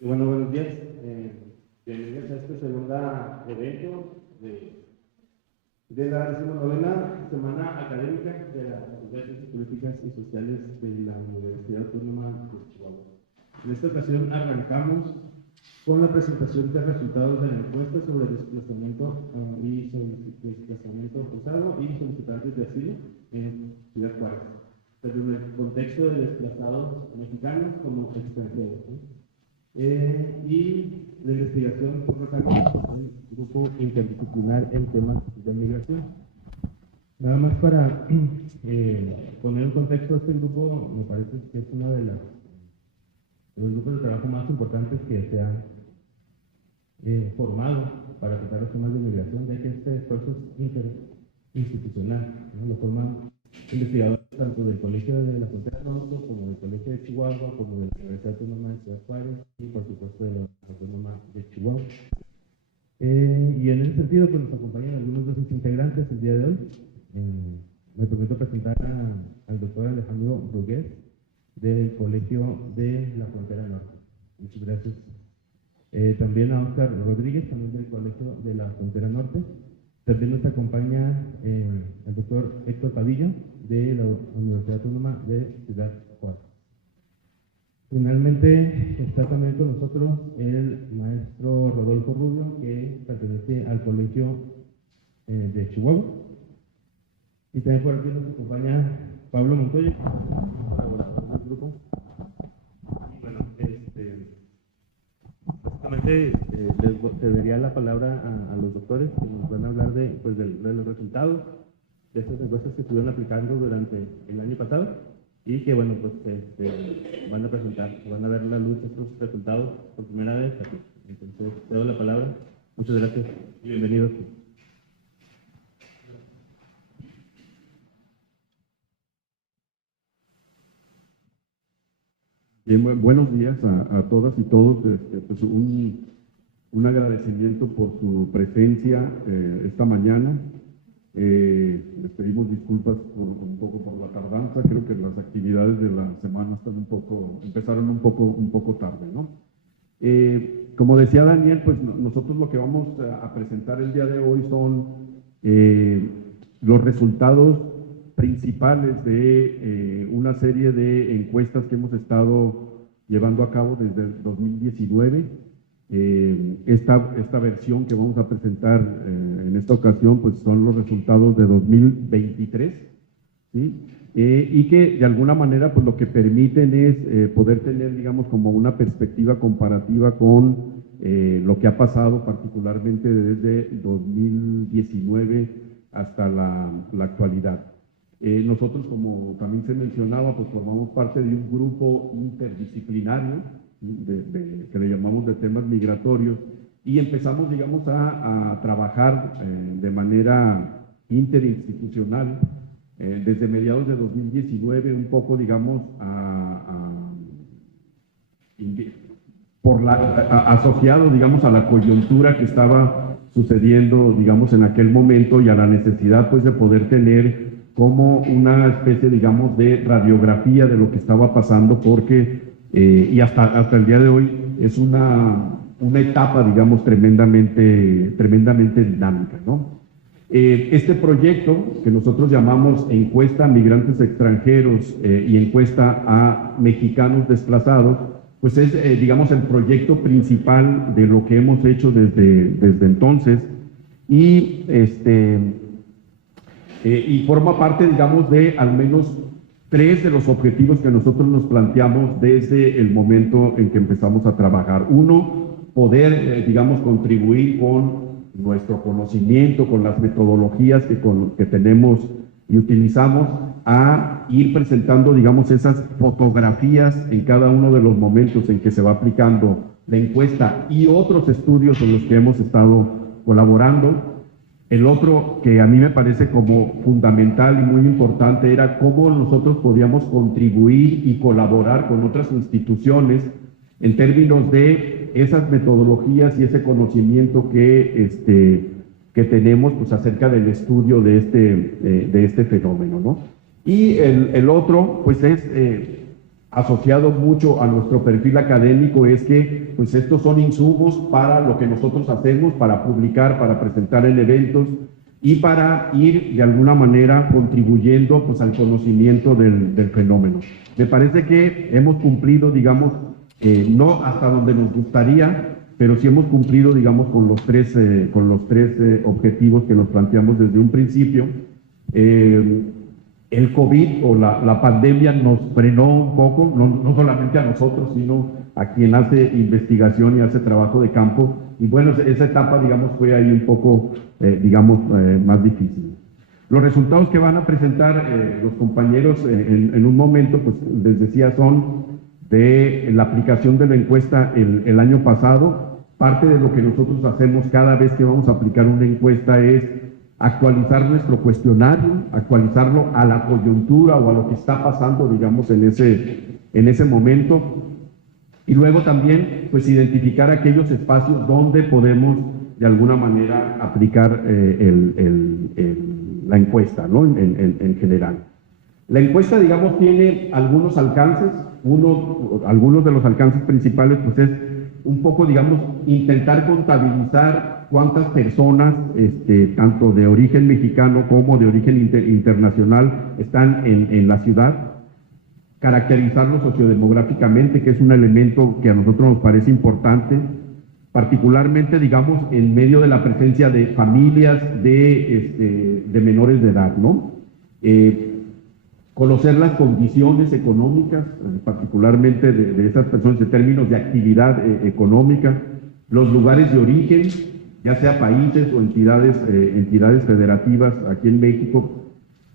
Y bueno, buenos días. Bienvenidos a este segundo evento de la 19ª Semana Académica de la Facultad de Ciencias Políticas y Sociales de la Universidad Autónoma de Chihuahua. En esta ocasión arrancamos con la presentación de resultados de la encuesta sobre desplazamiento y sobre desplazamiento forzado y solicitantes de asilo en Ciudad Juárez, desde el contexto de desplazados mexicanos como extranjeros, ¿no? Y la investigación por lo tanto del grupo interdisciplinar en temas de migración. Nada más para poner en contexto, este grupo me parece que es uno de los grupos de trabajo más importantes que se han formado para tratar los temas de migración, ya que este esfuerzo es interinstitucional, ¿no? Lo forman investigadores tanto del Colegio de la Frontera Norte, como del Colegio de Chihuahua, como de la Universidad Autónoma de Ciudad Juárez y por supuesto de la Autónoma de Chihuahua. Y en ese sentido, pues nos acompañan algunos de sus integrantes el día de hoy. Me permito presentar al doctor Alejandro Brugués del Colegio de la Frontera Norte. Muchas gracias. También a Oscar Rodríguez, también del Colegio de la Frontera Norte. También nos acompaña el doctor Héctor Padilla, de la Universidad Autónoma de Ciudad Juárez. Finalmente está también con nosotros el maestro Rodolfo Rubio, que pertenece al Colegio de Chihuahua. Y también por aquí nos acompaña Pablo Montoya, colaborador del grupo. Y bueno, básicamente les cedería la palabra a los doctores que nos van a hablar de los resultados de estas encuestas que estuvieron aplicando durante el año pasado y que, bueno, pues van a presentar, van a ver la luz estos resultados por primera vez aquí. Entonces, te doy la palabra. Muchas gracias y bienvenidos. Bien, buenos días a todas y todos. Pues un agradecimiento por su presencia esta mañana. Les pedimos disculpas un poco por la tardanza. Creo que las actividades de la semana empezaron un poco tarde, ¿no? Como decía Daniel, pues nosotros lo que vamos a presentar el día de hoy son los resultados principales de una serie de encuestas que hemos estado llevando a cabo desde el 2019. Esta versión que vamos a presentar en esta ocasión, pues son los resultados de 2023, ¿sí? Y que de alguna manera pues lo que permiten es poder tener, digamos, como una perspectiva comparativa con lo que ha pasado particularmente desde 2019 hasta la actualidad. Nosotros, como también se mencionaba, pues formamos parte de un grupo interdisciplinario que le llamamos de temas migratorios y empezamos, digamos, a trabajar de manera interinstitucional desde mediados de 2019, un poco, digamos, asociado, digamos, a la coyuntura que estaba sucediendo, digamos, en aquel momento y a la necesidad, pues, de poder tener como una especie, digamos, de radiografía de lo que estaba pasando, porque, y hasta el día de hoy, es una etapa, digamos, tremendamente dinámica, ¿no? Este proyecto, que nosotros llamamos Encuesta a Migrantes Extranjeros y Encuesta a Mexicanos Desplazados, pues es, digamos, el proyecto principal de lo que hemos hecho desde entonces, y forma parte, digamos, de al menos 3 de los objetivos que nosotros nos planteamos desde el momento en que empezamos a trabajar. Uno, poder, digamos, contribuir con nuestro conocimiento, con las metodologías que tenemos y utilizamos, a ir presentando, digamos, esas fotografías en cada uno de los momentos en que se va aplicando la encuesta y otros estudios en los que hemos estado colaborando. El otro, que a mí me parece como fundamental y muy importante, era cómo nosotros podíamos contribuir y colaborar con otras instituciones en términos de esas metodologías y ese conocimiento que tenemos, pues, acerca del estudio de este fenómeno, ¿no? Y el otro, pues, es asociado mucho a nuestro perfil académico es que pues estos son insumos para lo que nosotros hacemos, para publicar, para presentar en eventos y para ir de alguna manera contribuyendo pues al conocimiento del fenómeno. Me parece que hemos cumplido, digamos, no hasta donde nos gustaría, pero sí hemos cumplido, digamos, con los tres objetivos que nos planteamos desde un principio. El COVID o la pandemia nos frenó un poco, no solamente a nosotros, sino a quien hace investigación y hace trabajo de campo. Y bueno, esa etapa, digamos, fue ahí un poco, más difícil. Los resultados que van a presentar los compañeros en un momento, pues les decía, son de la aplicación de la encuesta el año pasado. Parte de lo que nosotros hacemos cada vez que vamos a aplicar una encuesta es actualizar nuestro cuestionario, actualizarlo a la coyuntura o a lo que está pasando, digamos, en ese momento. Y luego también, pues, identificar aquellos espacios donde podemos, de alguna manera, aplicar la encuesta, ¿no? En general. La encuesta, digamos, tiene algunos alcances. Algunos de los alcances principales, pues, es un poco, digamos, intentar contabilizar cuántas personas, tanto de origen mexicano como de origen internacional, están en la ciudad, caracterizarlo sociodemográficamente, que es un elemento que a nosotros nos parece importante, particularmente, digamos, en medio de la presencia de familias de menores de edad, ¿no? Conocer las condiciones económicas, particularmente de esas personas en términos de actividad económica, los lugares de origen, ya sea países o entidades federativas aquí en México,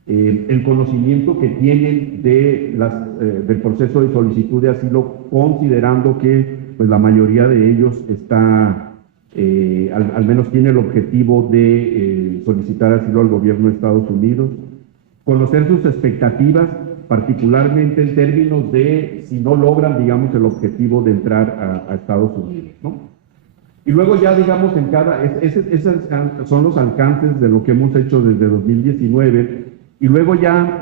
el conocimiento que tienen del proceso de solicitud de asilo, considerando que pues, la mayoría de ellos está, al menos tiene el objetivo de solicitar asilo al gobierno de Estados Unidos. Conocer sus expectativas, particularmente en términos de si no logran, digamos, el objetivo de entrar a Estados Unidos, ¿no? Y luego ya, digamos, esos son los alcances de lo que hemos hecho desde 2019. Y luego ya,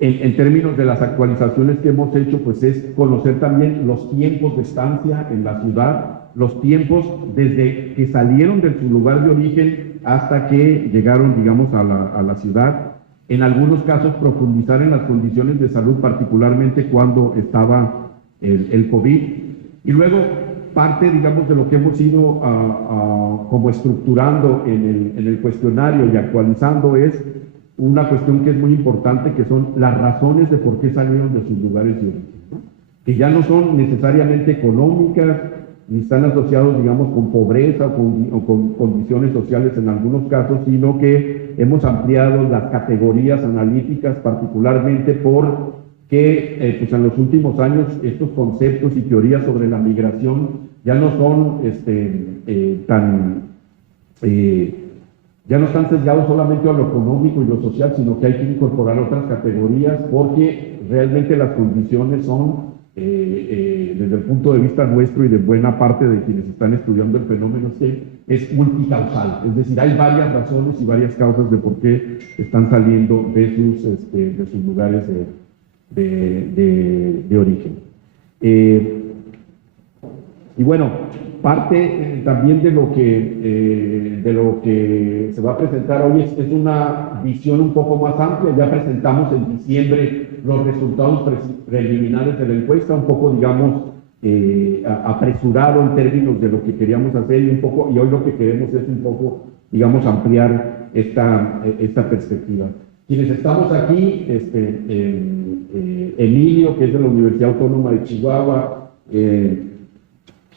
en términos de las actualizaciones que hemos hecho, pues es conocer también los tiempos de estancia en la ciudad, los tiempos desde que salieron de su lugar de origen hasta que llegaron, digamos, a la ciudad. En algunos casos, profundizar en las condiciones de salud, particularmente cuando estaba el COVID. Y luego, parte, digamos, de lo que hemos ido como estructurando en el cuestionario y actualizando es una cuestión que es muy importante, que son las razones de por qué salieron de sus lugares de origen, ¿no? Que ya no son necesariamente económicas, ni están asociados, digamos, con pobreza o con condiciones sociales en algunos casos, sino que hemos ampliado las categorías analíticas, particularmente porque pues en los últimos años estos conceptos y teorías sobre la migración ya no son ya no están sesgados solamente a lo económico y lo social, sino que hay que incorporar otras categorías porque realmente las condiciones son, desde el punto de vista nuestro y de buena parte de quienes están estudiando el fenómeno, es multicausal. Es decir, hay varias razones y varias causas de por qué están saliendo de sus lugares de origen. Y bueno, parte también de lo que se va a presentar hoy es una visión un poco más amplia. Ya presentamos en diciembre los resultados preliminares de la encuesta, un poco, digamos, apresurado en términos de lo que queríamos hacer y hoy lo que queremos es un poco, digamos, ampliar esta perspectiva. Quienes estamos aquí, Emilio, que es de la Universidad Autónoma de Chihuahua,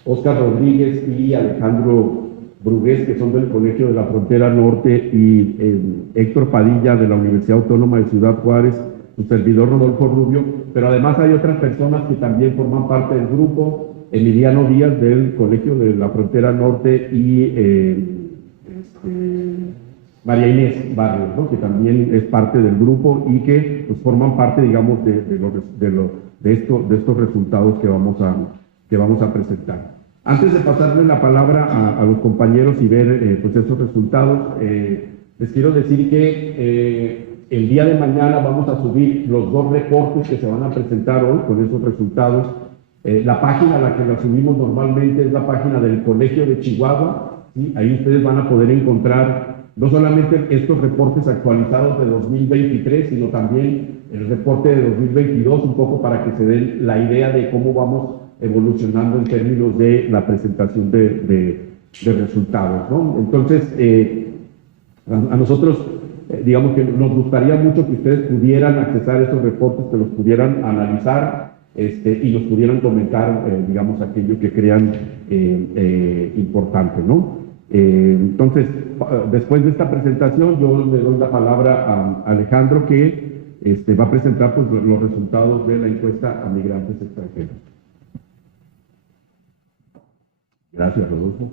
Óscar Rodríguez y Alejandro Brugués, que son del Colegio de la Frontera Norte, y Héctor Padilla, de la Universidad Autónoma de Ciudad Juárez, su servidor Rodolfo Rubio, pero además hay otras personas que también forman parte del grupo, Emiliano Díaz, del Colegio de la Frontera Norte, y María Inés Barrios, ¿no? Que también es parte del grupo y que pues, forman parte, digamos, de estos resultados que vamos a presentar. Antes de pasarle la palabra a los compañeros y ver pues esos resultados, les quiero decir que el día de mañana vamos a subir los 2 reportes que se van a presentar hoy con esos resultados. La página a la que la subimos normalmente es la página del Colegio de Chihuahua, ¿sí? Ahí ustedes van a poder encontrar no solamente estos reportes actualizados de 2023, sino también el reporte de 2022, un poco para que se den la idea de cómo vamos evolucionando en términos de la presentación de resultados, ¿no? Entonces, a nosotros, digamos que nos gustaría mucho que ustedes pudieran accesar a estos reportes, que los pudieran analizar y nos pudieran comentar, digamos, aquello que crean importante, ¿no? Entonces, después de esta presentación, yo le doy la palabra a Alejandro, que va a presentar pues, los resultados de la encuesta a migrantes extranjeros. Gracias, Rodolfo.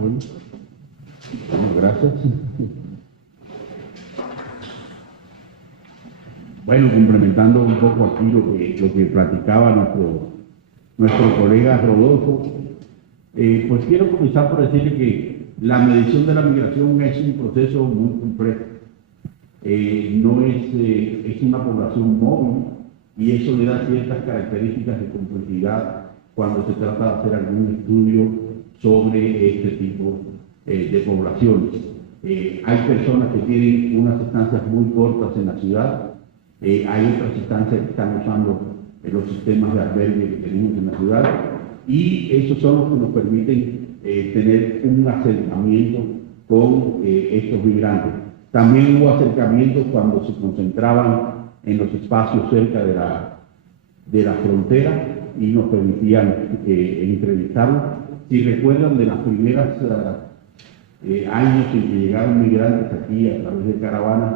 Bueno. Gracias. Bueno, complementando un poco aquí lo que platicaba nuestro colega Rodolfo, pues quiero comenzar por decirle que la medición de la migración es un proceso muy complejo. No es una población móvil y eso le da ciertas características de complejidad cuando se trata de hacer algún estudio sobre este tipo de poblaciones. Hay personas que tienen unas estancias muy cortas en la ciudad, hay otras instancias que están usando los sistemas de albergue que tenemos en la ciudad, y esos son los que nos permiten tener un acercamiento con estos migrantes. También hubo acercamientos cuando se concentraban en los espacios cerca de la frontera y nos permitían entrevistarlos. Si recuerdan de las primeras años en que llegaron migrantes aquí a través de caravanas,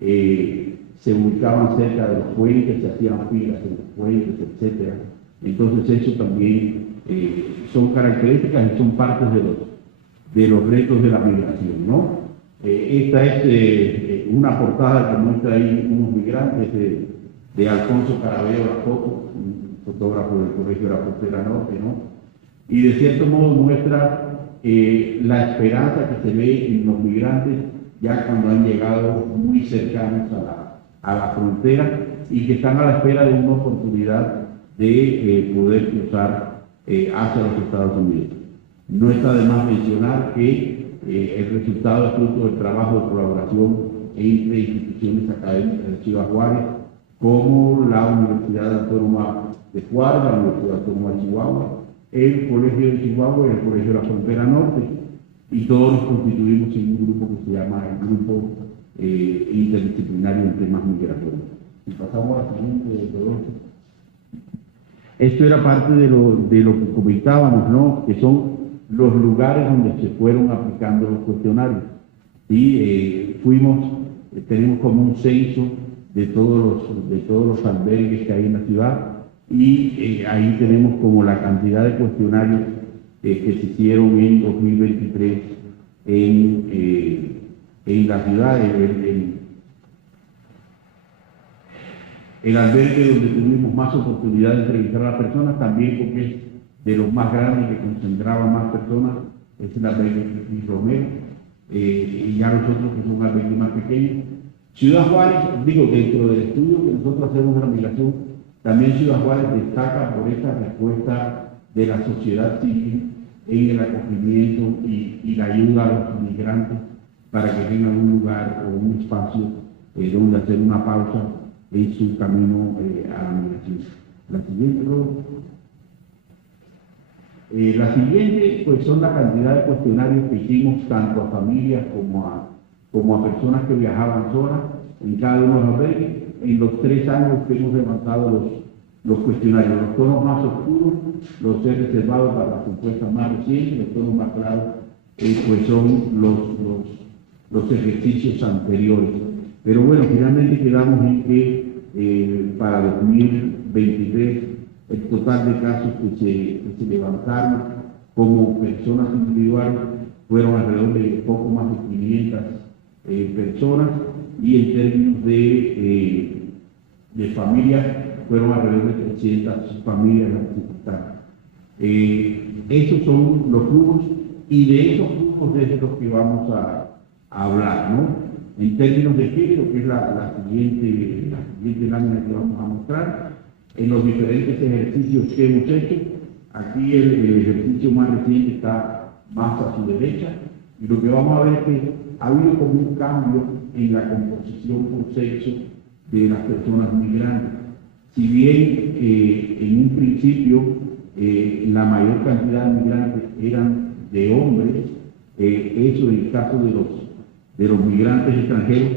se ubicaban cerca de los puentes, se hacían filas en los puentes, etc. Entonces eso también son características y son partes de los retos de la migración, ¿no? Esta es una portada que muestra ahí unos migrantes de Alfonso Carabeo, la foto, un fotógrafo del Colegio de la Frontera Norte, ¿no? Y de cierto modo muestra la esperanza que se ve en los migrantes ya cuando han llegado muy cercanos a la frontera y que están a la espera de una oportunidad de poder cruzar hacia los Estados Unidos. No está de más mencionar que el resultado es fruto del trabajo de colaboración entre instituciones académicas de Ciudad Juárez, como la Universidad Autónoma de Juárez, la Universidad Autónoma de Chihuahua, el Colegio de Chihuahua y el Colegio de la Frontera Norte, y todos nos constituimos en un grupo que se llama el Grupo Interdisciplinario en Temas Migratorios. Y pasamos a la siguiente, Rodolfo. Esto era parte de lo que comentábamos, ¿no? Que son los lugares donde se fueron aplicando los cuestionarios. Y tenemos como un censo de todos los albergues que hay en la ciudad, y ahí tenemos como la cantidad de cuestionarios que se hicieron en 2023 en la ciudad. El albergue donde tuvimos más oportunidad de entrevistar a las personas, también porque es de los más grandes, que concentraba más personas, es el albergue de Romero, y ya nosotros que somos un albergue más pequeño. Ciudad Juárez, dentro del estudio que nosotros hacemos de la migración, también Ciudad Juárez destaca por esta respuesta de la sociedad civil en el acogimiento y la ayuda a los migrantes para que tengan un lugar o un espacio donde hacer una pausa en su camino a la migración. La siguiente, la siguiente, pues son la cantidad de cuestionarios que hicimos tanto a familias como a personas que viajaban solas en cada uno de los albergues. En los 3 años que hemos levantado los cuestionarios, los tonos más oscuros los he reservado para las encuestas más recientes, los tonos más claros pues son los ejercicios anteriores. Pero bueno, finalmente quedamos en que para 2023 El total de casos que se levantaron como personas individuales fueron alrededor de poco más de 500 personas, y en términos de familias fueron alrededor de 300 familias las que están. Esos son los flujos, y de esos flujos es de los que vamos a hablar, ¿no? En términos de género, que es la siguiente lámina que vamos a mostrar, en los diferentes ejercicios que hemos hecho. Aquí el ejercicio más reciente está más a su derecha, y lo que vamos a ver es que ha habido como un cambio en la composición por sexo de las personas migrantes. Si bien en un principio la mayor cantidad de migrantes eran de hombres, eso en el caso de los migrantes extranjeros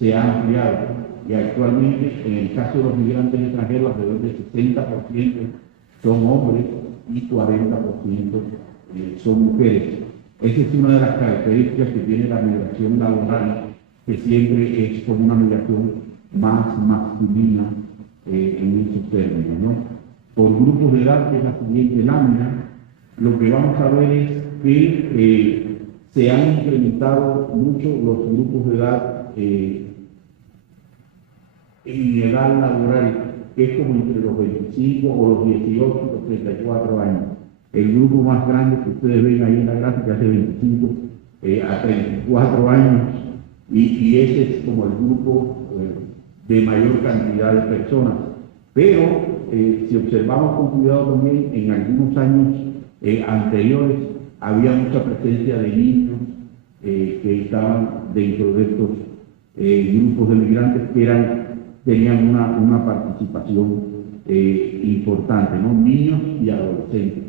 se ha ampliado, y actualmente en el caso de los migrantes extranjeros alrededor del 60% son hombres y 40% son mujeres. Esa es una de las características que tiene la migración laboral, que siempre es como una migración más masculina en esos términos, ¿no? Por grupos de edad, que es la siguiente lámina, lo que vamos a ver es que se han incrementado mucho los grupos de edad en edad laboral, que es como entre los 25 o los 18 y los 34 años. El grupo más grande que ustedes ven ahí en la gráfica es de 25 a 34 años, y ese es como el grupo de mayor cantidad de personas. Pero si observamos con cuidado también, en algunos años anteriores había mucha presencia de niños que estaban dentro de estos grupos de migrantes que tenían una participación importante, ¿no? Niños y adolescentes.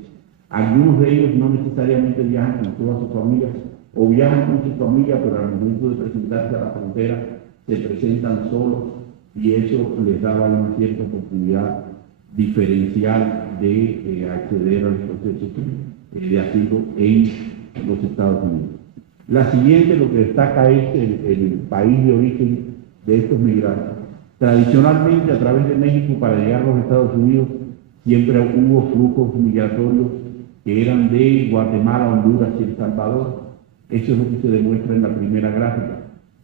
Algunos de ellos no necesariamente viajan con todas sus familias, o viajan con su familia, pero al momento de presentarse a la frontera se presentan solos, y eso les daba una cierta oportunidad diferencial de acceder a los procesos de asilo en los Estados Unidos. La siguiente, lo que destaca es el país de origen de estos migrantes. Tradicionalmente, a través de México, para llegar a los Estados Unidos, siempre hubo flujos migratorios que eran de Guatemala, Honduras y El Salvador. Eso es lo que se demuestra en la primera gráfica.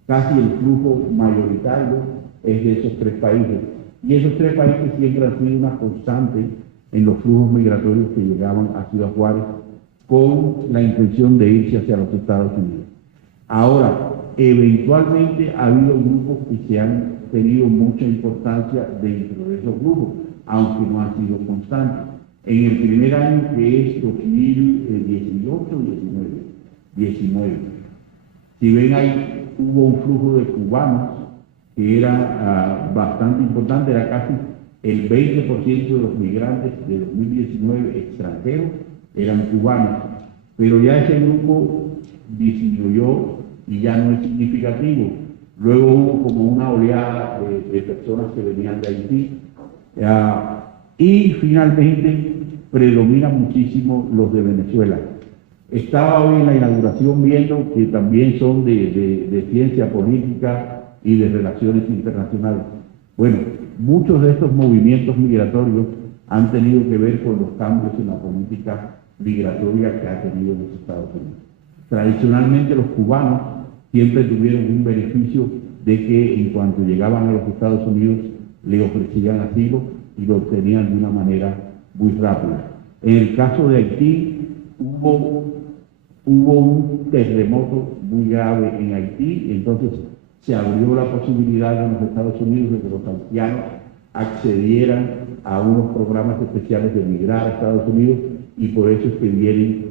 Casi el flujo mayoritario es de esos tres países. Y esos tres países siempre han sido una constante en los flujos migratorios que llegaban a Ciudad Juárez con la intención de irse hacia los Estados Unidos. Ahora, eventualmente ha habido grupos que se han tenido mucha importancia dentro de esos grupos, aunque no han sido constantes. En el primer año, que es 2018-19, si ven ahí, hubo un flujo de cubanos que era bastante importante, era casi el 20% de los migrantes de 2019 extranjeros eran cubanos, pero ya ese grupo disminuyó y ya no es significativo. Luego hubo como una oleada de personas que venían de Haití, y finalmente predominan muchísimo los de Venezuela. Estaba hoy en la inauguración viendo que también son de ciencia política y de relaciones internacionales. Bueno, muchos de estos movimientos migratorios han tenido que ver con los cambios en la política migratoria que ha tenido los Estados Unidos. Tradicionalmente los cubanos siempre tuvieron un beneficio de que en cuanto llegaban a los Estados Unidos le ofrecían asilo y lo obtenían de una manera muy rápida. En el caso de Haití hubo un terremoto muy grave en Haití, y entonces se abrió la posibilidad en los Estados Unidos de que los haitianos accedieran a unos programas especiales de migrar a Estados Unidos, y por eso es que vienen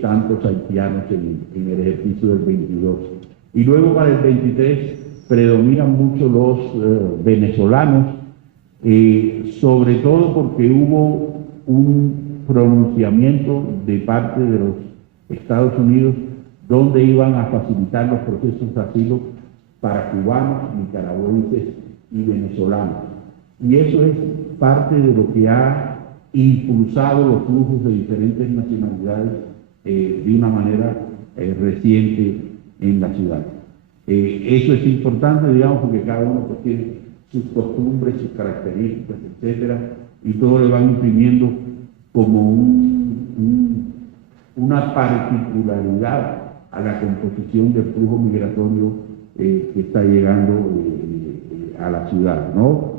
tantos haitianos en el ejercicio del 22. Y luego para el 23 predominan mucho los venezolanos, sobre todo porque hubo un pronunciamiento de parte de los Estados Unidos donde iban a facilitar los procesos de asilo para cubanos, nicaragüenses y venezolanos. Y eso es parte de lo que ha impulsado los flujos de diferentes nacionalidades de una manera reciente en la ciudad. Eso es importante, digamos, porque cada uno pues tiene sus costumbres, sus características, etcétera, y todo le van imprimiendo como una particularidad a la composición del flujo migratorio que está llegando a la ciudad, ¿no?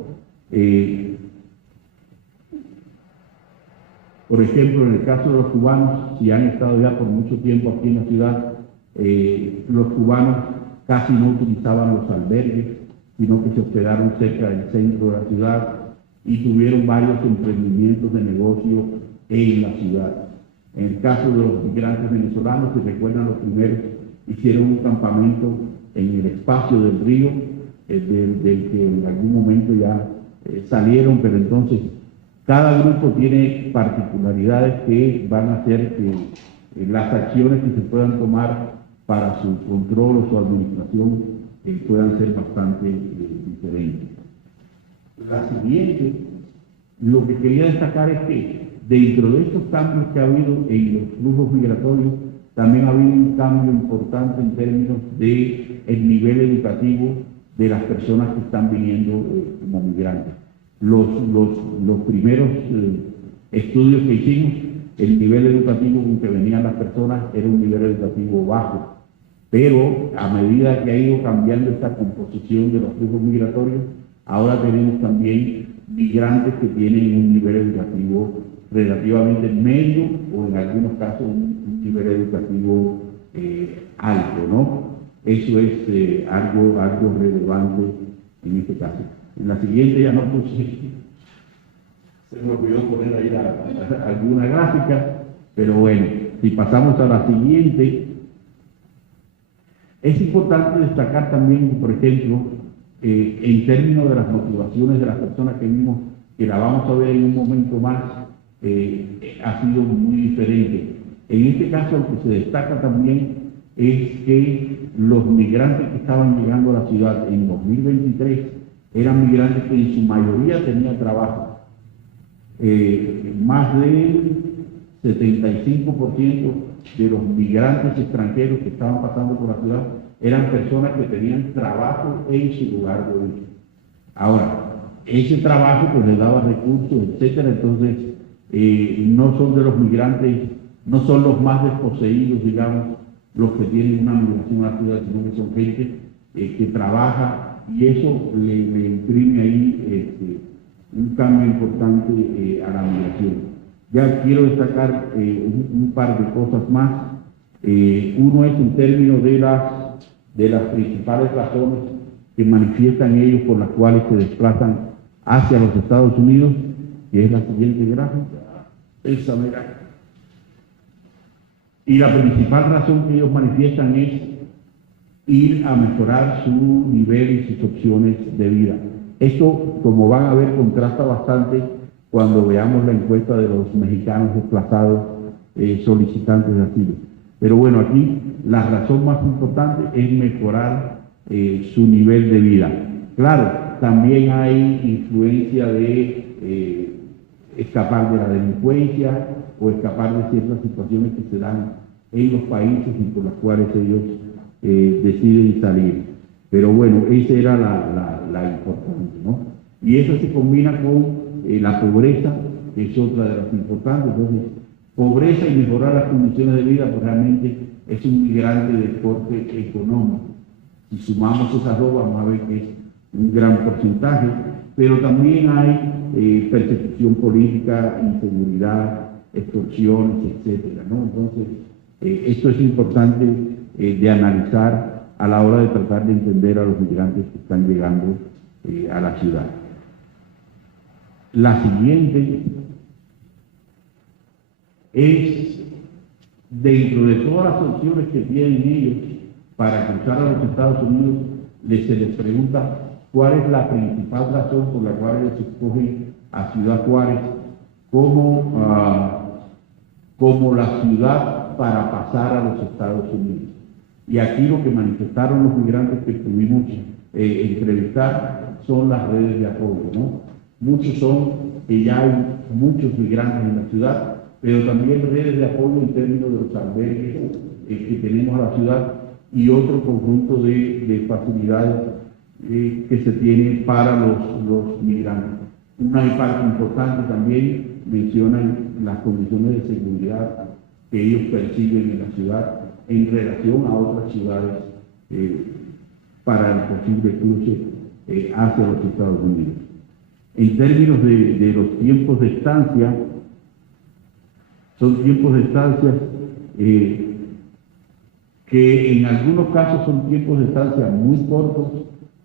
Por ejemplo, en el caso de los cubanos, si han estado ya por mucho tiempo aquí en la ciudad, los cubanos casi no utilizaban los albergues, sino que se hospedaron cerca del centro de la ciudad y tuvieron varios emprendimientos de negocio en la ciudad. En el caso de los migrantes venezolanos, si recuerdan, los primeros hicieron un campamento en el espacio del río, del que en algún momento ya salieron, pero entonces cada grupo tiene particularidades que van a hacer que las acciones que se puedan tomar para su control o su administración puedan ser bastante diferentes. La siguiente, lo que quería destacar es que dentro de estos cambios que ha habido en los flujos migratorios, también ha habido un cambio importante en términos de el nivel educativo de las personas que están viniendo como migrantes. Los primeros estudios que hicimos, el nivel educativo con que venían las personas era un nivel educativo bajo, pero a medida que ha ido cambiando esta composición de los flujos migratorios, ahora tenemos también migrantes que tienen un nivel educativo relativamente medio o en algunos casos un nivel educativo alto, ¿no? Eso es algo relevante en este caso. En la siguiente ya no puse, se me olvidó poner ahí alguna gráfica, pero bueno, si pasamos a la siguiente, es importante destacar también, por ejemplo, en términos de las motivaciones de las personas que vimos, que la vamos a ver en un momento más, ha sido muy diferente. En este caso, lo que se destaca también es que los migrantes que estaban llegando a la ciudad en 2023 eran migrantes que en su mayoría tenían trabajo. Más del 75% de los migrantes extranjeros que estaban pasando por la ciudad eran personas que tenían trabajo en su lugar de origen. Ahora, ese trabajo pues les daba recursos, etcétera, entonces no son de los migrantes, no son los más desposeídos, digamos, los que tienen una migración a la ciudad, sino que son gente que trabaja, y eso le imprime ahí un cambio importante a la migración. Ya quiero destacar un par de cosas más. Uno es en términos de las principales razones que manifiestan ellos por las cuales se desplazan hacia los Estados Unidos, que es la siguiente gráfica. Esa, mira. Y la principal razón que ellos manifiestan es ir a mejorar su nivel y sus opciones de vida. Esto, como van a ver, contrasta bastante cuando veamos la encuesta de los mexicanos desplazados solicitantes de asilo. Pero bueno, aquí la razón más importante es mejorar su nivel de vida. Claro, también hay influencia de escapar de la delincuencia o escapar de ciertas situaciones que se dan en los países y por las cuales ellos deciden salir. Pero bueno, esa era la importante, ¿no? Y eso se combina con la pobreza, que es otra de las importantes. Entonces, pobreza y mejorar las condiciones de vida, pues realmente es un migrante de corte económico. Si sumamos esas dos, vamos a ver que es un gran porcentaje, pero también hay persecución política, inseguridad, extorsiones, etcétera, ¿no? Entonces, esto es importante de analizar a la hora de tratar de entender a los migrantes que están llegando a la ciudad. La siguiente es, dentro de todas las opciones que tienen ellos para cruzar a los Estados Unidos, se les pregunta cuál es la principal razón por la cual ellos escogen a Ciudad Juárez como la ciudad para pasar a los Estados Unidos. Y aquí lo que manifestaron los migrantes que pudimos entrevistar son las redes de apoyo, ¿no? Muchos son que ya hay muchos migrantes en la ciudad, pero también redes de apoyo en términos de los albergues que tenemos a la ciudad y otro conjunto de facilidades que se tienen para los migrantes. Una parte importante también mencionan las condiciones de seguridad que ellos perciben en la ciudad en relación a otras ciudades para el posible cruce hacia los Estados Unidos. En términos de los tiempos de estancia, son tiempos de estancia que en algunos casos son tiempos de estancia muy cortos,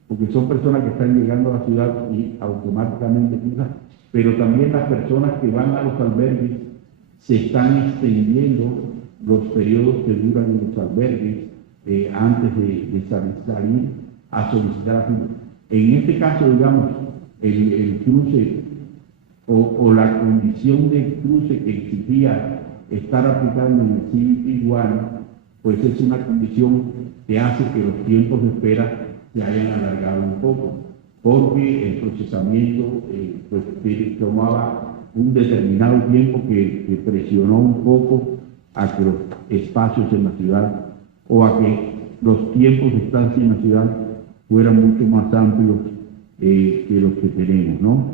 porque son personas que están llegando a la ciudad y automáticamente cruzan, pero también las personas que van a los albergues se están extendiendo los periodos que duran en los albergues antes de salir a solicitar asilo. En este caso, digamos, el cruce o la condición de cruce que exigía estar aplicando en el CBP One, pues es una condición que hace que los tiempos de espera se hayan alargado un poco, porque el procesamiento pues tomaba un determinado tiempo que presionó un poco a que los espacios en la ciudad o a que los tiempos de estancia en la ciudad fueran mucho más amplios que los que tenemos, ¿no?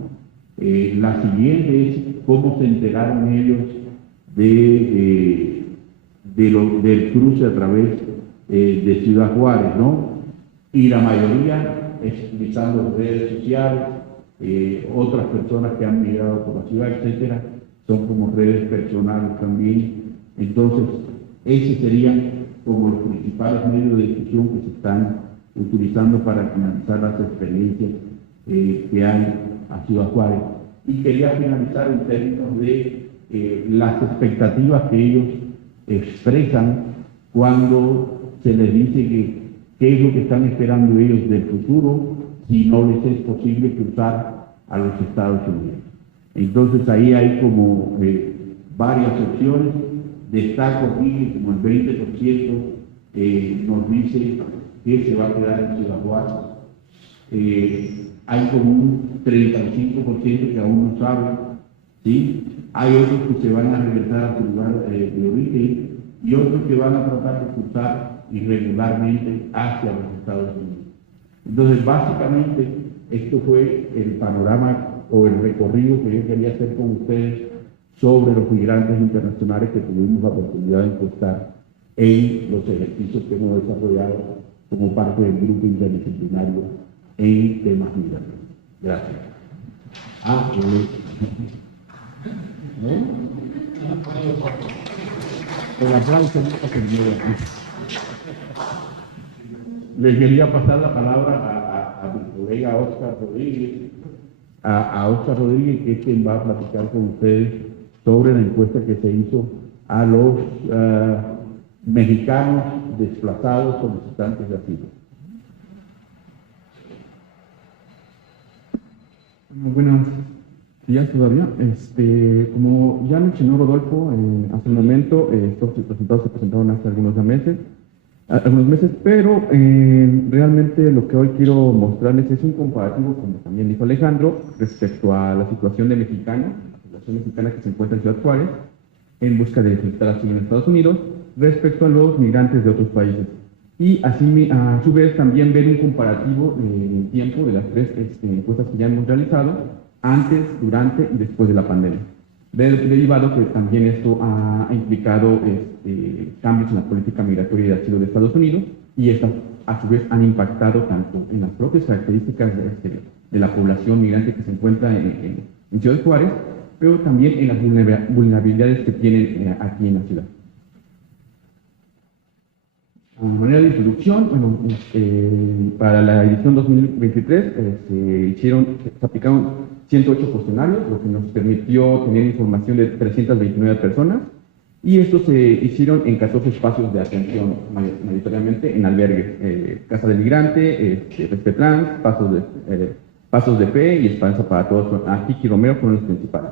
La siguiente es cómo se enteraron ellos del cruce a través de Ciudad Juárez, ¿no? Y la mayoría es utilizando redes sociales, otras personas que han migrado por la ciudad, etcétera, son como redes personales también. Entonces, esos serían como los principales medios de difusión que se están utilizando para finalizar las experiencias que hay a Ciudad Juárez. Y quería finalizar en términos de las expectativas que ellos expresan cuando se les dice qué es lo que están esperando ellos del futuro si no les es posible cruzar a los Estados Unidos. Entonces ahí hay como varias opciones. Destaco aquí como el 20% nos dice que se va a quedar en Ciudad Juárez. Hay como un 35% que aún no sabe, ¿sí? Hay otros que se van a regresar a su lugar de origen y otros que van a tratar de cruzar irregularmente hacia los Estados Unidos. Entonces, básicamente, esto fue el panorama o el recorrido que yo quería hacer con ustedes sobre los migrantes internacionales que tuvimos la oportunidad de encuestar en los ejercicios que hemos desarrollado como parte del grupo interdisciplinario en temas migratorios. Gracias. El aplauso no se olvide. Le quería pasar la palabra a mi colega Óscar Rodríguez, a Óscar Rodríguez, que es quien va a platicar con ustedes sobre la encuesta que se hizo a los mexicanos desplazados solicitantes de asilo. Buenos días todavía. Como ya mencionó Rodolfo hace un momento, estos resultados se presentaron hace algunos meses, pero realmente lo que hoy quiero mostrarles es un comparativo, como también dijo Alejandro, respecto a la situación de mexicanos, la población mexicana que se encuentra en Ciudad Juárez, en busca de solicitar asilo en Estados Unidos, respecto a los migrantes de otros países. Y así, a su vez, también ver un comparativo en tiempo de las tres encuestas que ya hemos realizado, antes, durante y después de la pandemia. Derivado que también esto ha implicado cambios en la política migratoria y de asilo de Estados Unidos, y estas, a su vez, han impactado tanto en las propias características de la población migrante que se encuentra en Ciudad Juárez, pero también en las vulnerabilidades que tienen aquí en la ciudad. A manera de introducción, bueno, para la edición 2023 se aplicaron 108 cuestionarios, lo que nos permitió tener información de 329 personas, y estos se hicieron en 14 espacios de atención, mayoritariamente en albergues, Casa del Migrante, Respetrans, Pasos de Fe y Esperanza para Todos. Aquí y Romero fueron los principales.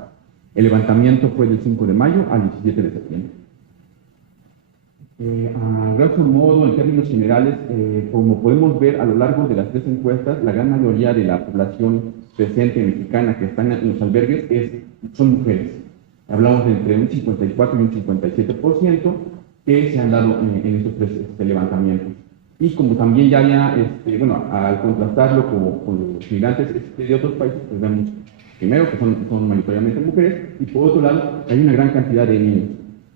El levantamiento fue del 5 de mayo al 17 de septiembre. A grosso modo, en términos generales, como podemos ver a lo largo de las tres encuestas, la gran mayoría de la población presente mexicana que están en los albergues son mujeres. Hablamos de entre un 54 y un 57% que se han dado en estos tres levantamientos. Y como también ya había, al contrastarlo con los migrantes de otros países, pues vemos primero, que son mayoritariamente mujeres, y por otro lado, hay una gran cantidad de niños.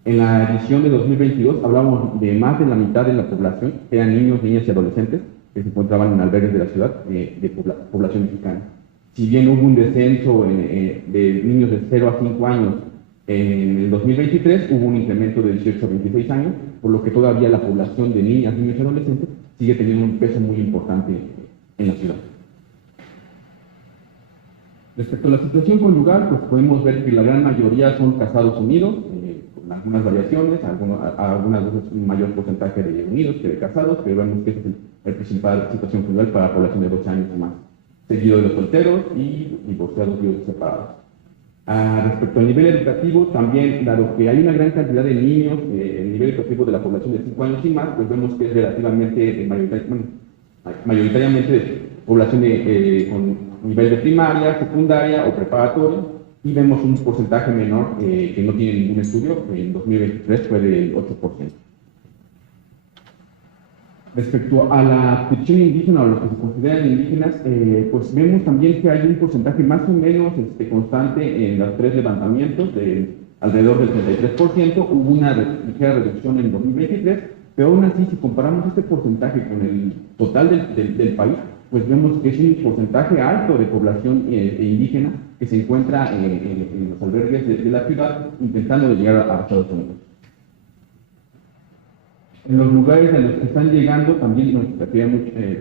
En la edición de 2022 hablábamos de más de la mitad de la población, que eran niños, niñas y adolescentes, que se encontraban en albergues de la ciudad, de población mexicana. Si bien hubo un descenso de niños de 0 a 5 años en el 2023, hubo un incremento de 18 a 26 años, por lo que todavía la población de niñas, niños y adolescentes sigue teniendo un peso muy importante en la ciudad. Respecto a la situación conyugal, pues podemos ver que la gran mayoría son casados unidos, con algunas variaciones, algunas veces un mayor porcentaje de unidos que de casados, pero vemos que esa es la principal situación conyugal para la población de 12 años o más, seguido de los solteros y divorciados y separados. Respecto al nivel educativo, también, dado que hay una gran cantidad de niños, el nivel educativo de la población de 5 años y más, pues vemos que es relativamente, mayoritariamente de población con nivel de primaria, secundaria o preparatoria, y vemos un porcentaje menor que no tiene ningún estudio, en 2023 fue del 8%. Respecto a la adscripción indígena o lo que se consideran indígenas, pues vemos también que hay un porcentaje más o menos constante en los 3 levantamientos, de alrededor del 33%, hubo una ligera reducción en 2023, pero aún así, si comparamos este porcentaje con el total del país, pues vemos que es un porcentaje alto de población indígena que se encuentra en los albergues de la ciudad intentando llegar a Estados Unidos. En los lugares a los que están llegando también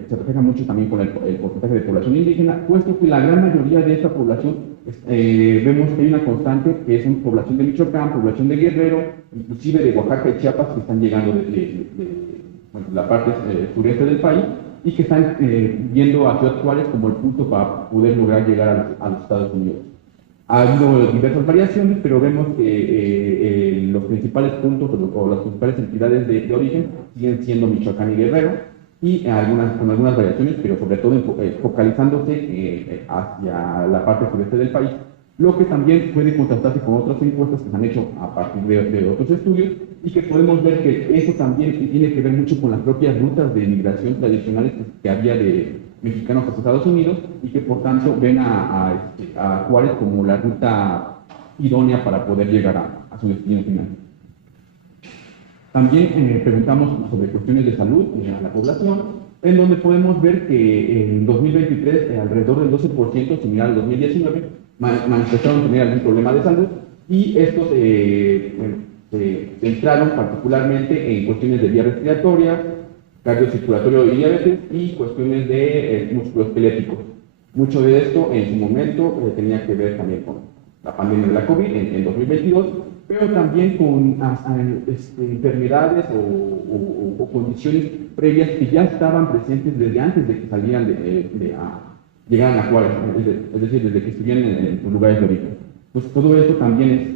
se refleja mucho también con el porcentaje de población indígena, puesto que la gran mayoría de esta población vemos que hay una constante que es una población de Michoacán, población de Guerrero, inclusive de Oaxaca y Chiapas, que están llegando de la parte sureste del país y que están viendo a Ciudad Juárez como el punto para poder lograr llegar a los Estados Unidos. Ha habido diversas variaciones, pero vemos que los principales puntos o las principales entidades de origen siguen siendo Michoacán y Guerrero, y con algunas variaciones, pero sobre todo focalizándose hacia la parte sureste del país, lo que también puede contrastarse con otras encuestas que se han hecho a partir de otros estudios, y que podemos ver que eso también tiene que ver mucho con las propias rutas de migración tradicionales que había de mexicanos a Estados Unidos, y que por tanto ven a Juárez como la ruta idónea para poder llegar a su destino final. También preguntamos sobre cuestiones de salud a la población, en donde podemos ver que en 2023 alrededor del 12%, similar al 2019, manifestaron tener algún problema de salud, y estos se centraron particularmente en cuestiones de vías respiratorias, cardiocirculatorio y diabetes, y cuestiones de musculoesqueléticos. Mucho de esto en su momento tenía que ver también con la pandemia de la COVID en 2022, pero también con enfermedades o condiciones previas que ya estaban presentes desde antes de que salieran llegaran a Juárez, es decir, desde que estuvieran en sus lugares de origen. Pues todo esto también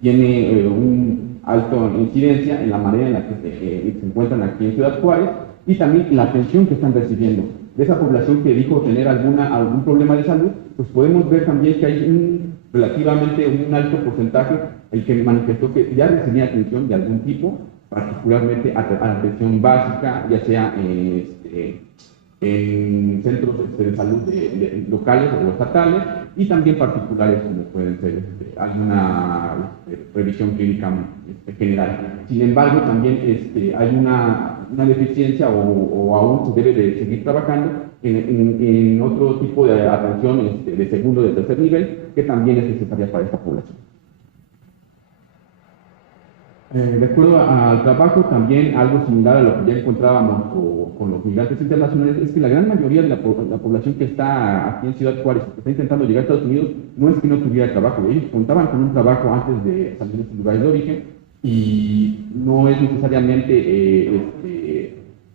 tiene un alto incidencia en la manera en la que se encuentran aquí en Ciudad Juárez, y también la atención que están recibiendo. De esa población que dijo tener algún problema de salud, pues podemos ver también que hay relativamente un alto porcentaje el que manifestó que ya recibía atención de algún tipo, particularmente atención básica, ya sea en centros de salud locales o estatales, y también particulares, como pueden ser alguna revisión clínica general. Sin embargo, también hay una deficiencia o aún se debe de seguir trabajando en otro tipo de atención de segundo o de tercer nivel, que también es necesaria para esta población. De acuerdo al trabajo, también algo similar a lo que ya encontrábamos con los migrantes internacionales, es que la gran mayoría de la población que está aquí en Ciudad Juárez, que está intentando llegar a Estados Unidos, no es que no tuviera trabajo. Ellos contaban con un trabajo antes de salir de sus lugares de origen, y no es necesariamente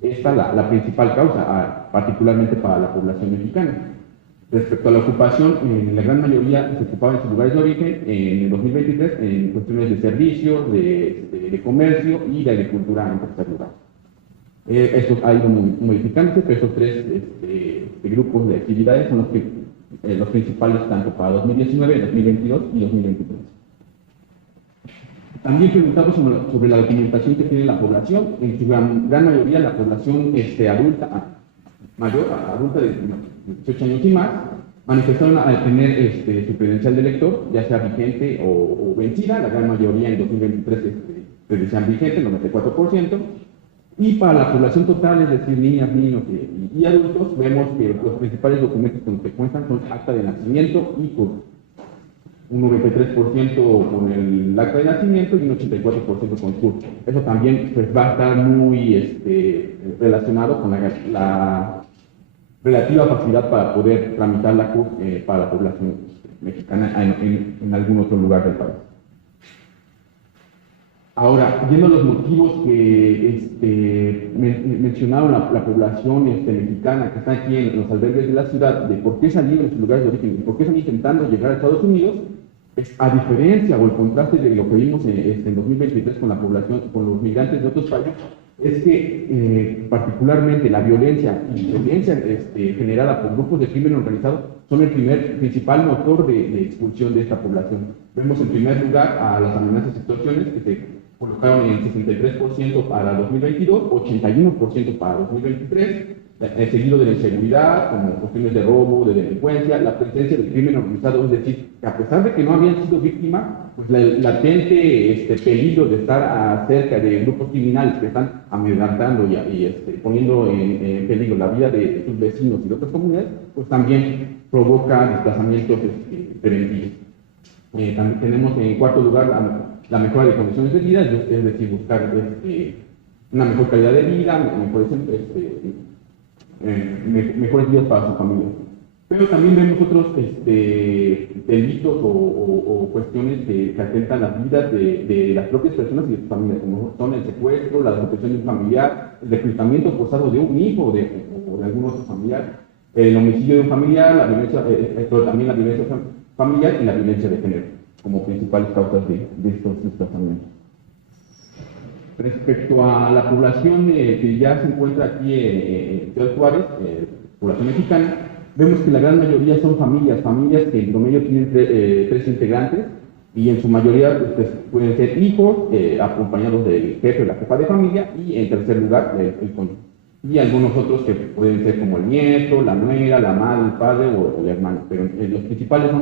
esta la principal causa, particularmente para la población mexicana. Respecto a la ocupación, la gran mayoría se ocupaba en sus lugares de origen en el 2023 en cuestiones de servicios, de comercio y de agricultura en tercer lugar. Esto ha ido modificándose, pero estos tres grupos de actividades son los principales tanto para 2019, 2022 y 2023. También preguntamos sobre la documentación que tiene la población. En su gran mayoría la población adulta de 18 años y más manifestaron a tener su credencial de elector, ya sea vigente o vencida, la gran mayoría en 2023 decían vigente, el 94%, y para la población total, es decir, niñas, niños y adultos, vemos que los principales documentos con los que cuentan son acta de nacimiento y CURP. Un 93% con el acta de nacimiento y un 84% con CURP. Eso también pues, va a estar muy relacionado con la relativa facilidad para poder tramitar la CURP para la población mexicana en algún otro lugar del país. Ahora, viendo los motivos que mencionaron la población mexicana que está aquí en los albergues de la ciudad, de por qué salieron de sus lugares de origen y por qué están intentando llegar a Estados Unidos, a diferencia o el contraste de lo que vimos en 2023 con la población, con los migrantes de otros países, es que particularmente la violencia generada por grupos de crimen organizado son el principal motor de expulsión de esta población. Vemos en primer lugar a las amenazas y extorsiones que se colocaron en 63% para 2022, 81% para 2023, seguido de la inseguridad, como cuestiones de robo, de delincuencia, la presencia del crimen organizado, es decir, que a pesar de que no habían sido víctimas, pues el latente peligro de estar cerca de grupos criminales que están amedrentando y poniendo en peligro la vida de sus vecinos y de otras comunidades, pues también provoca desplazamientos preventivos. También tenemos en cuarto lugar la mejora de condiciones de vida, es decir, buscar una mejor calidad de vida, mejores vidas para su familia. Pero también vemos otros delitos o cuestiones que atentan las vidas de las propias personas y de sus familias, como son el secuestro, la desaparición de un familiar, el reclutamiento forzado de un hijo o de algún otro familiar, el homicidio de un familiar, la violencia, pero también la violencia familiar y la violencia de género, como principales causas de estos desplazamientos. Respecto a la población que ya se encuentra aquí en Ciudad Juárez, población mexicana, vemos que la gran mayoría son familias que en promedio tienen tres integrantes y en su mayoría pueden ser hijos acompañados del jefe o la jefa de familia y en tercer lugar el cónyuge. Y algunos otros que pueden ser como el nieto, la nuera, la madre, el padre o el hermano, pero los principales son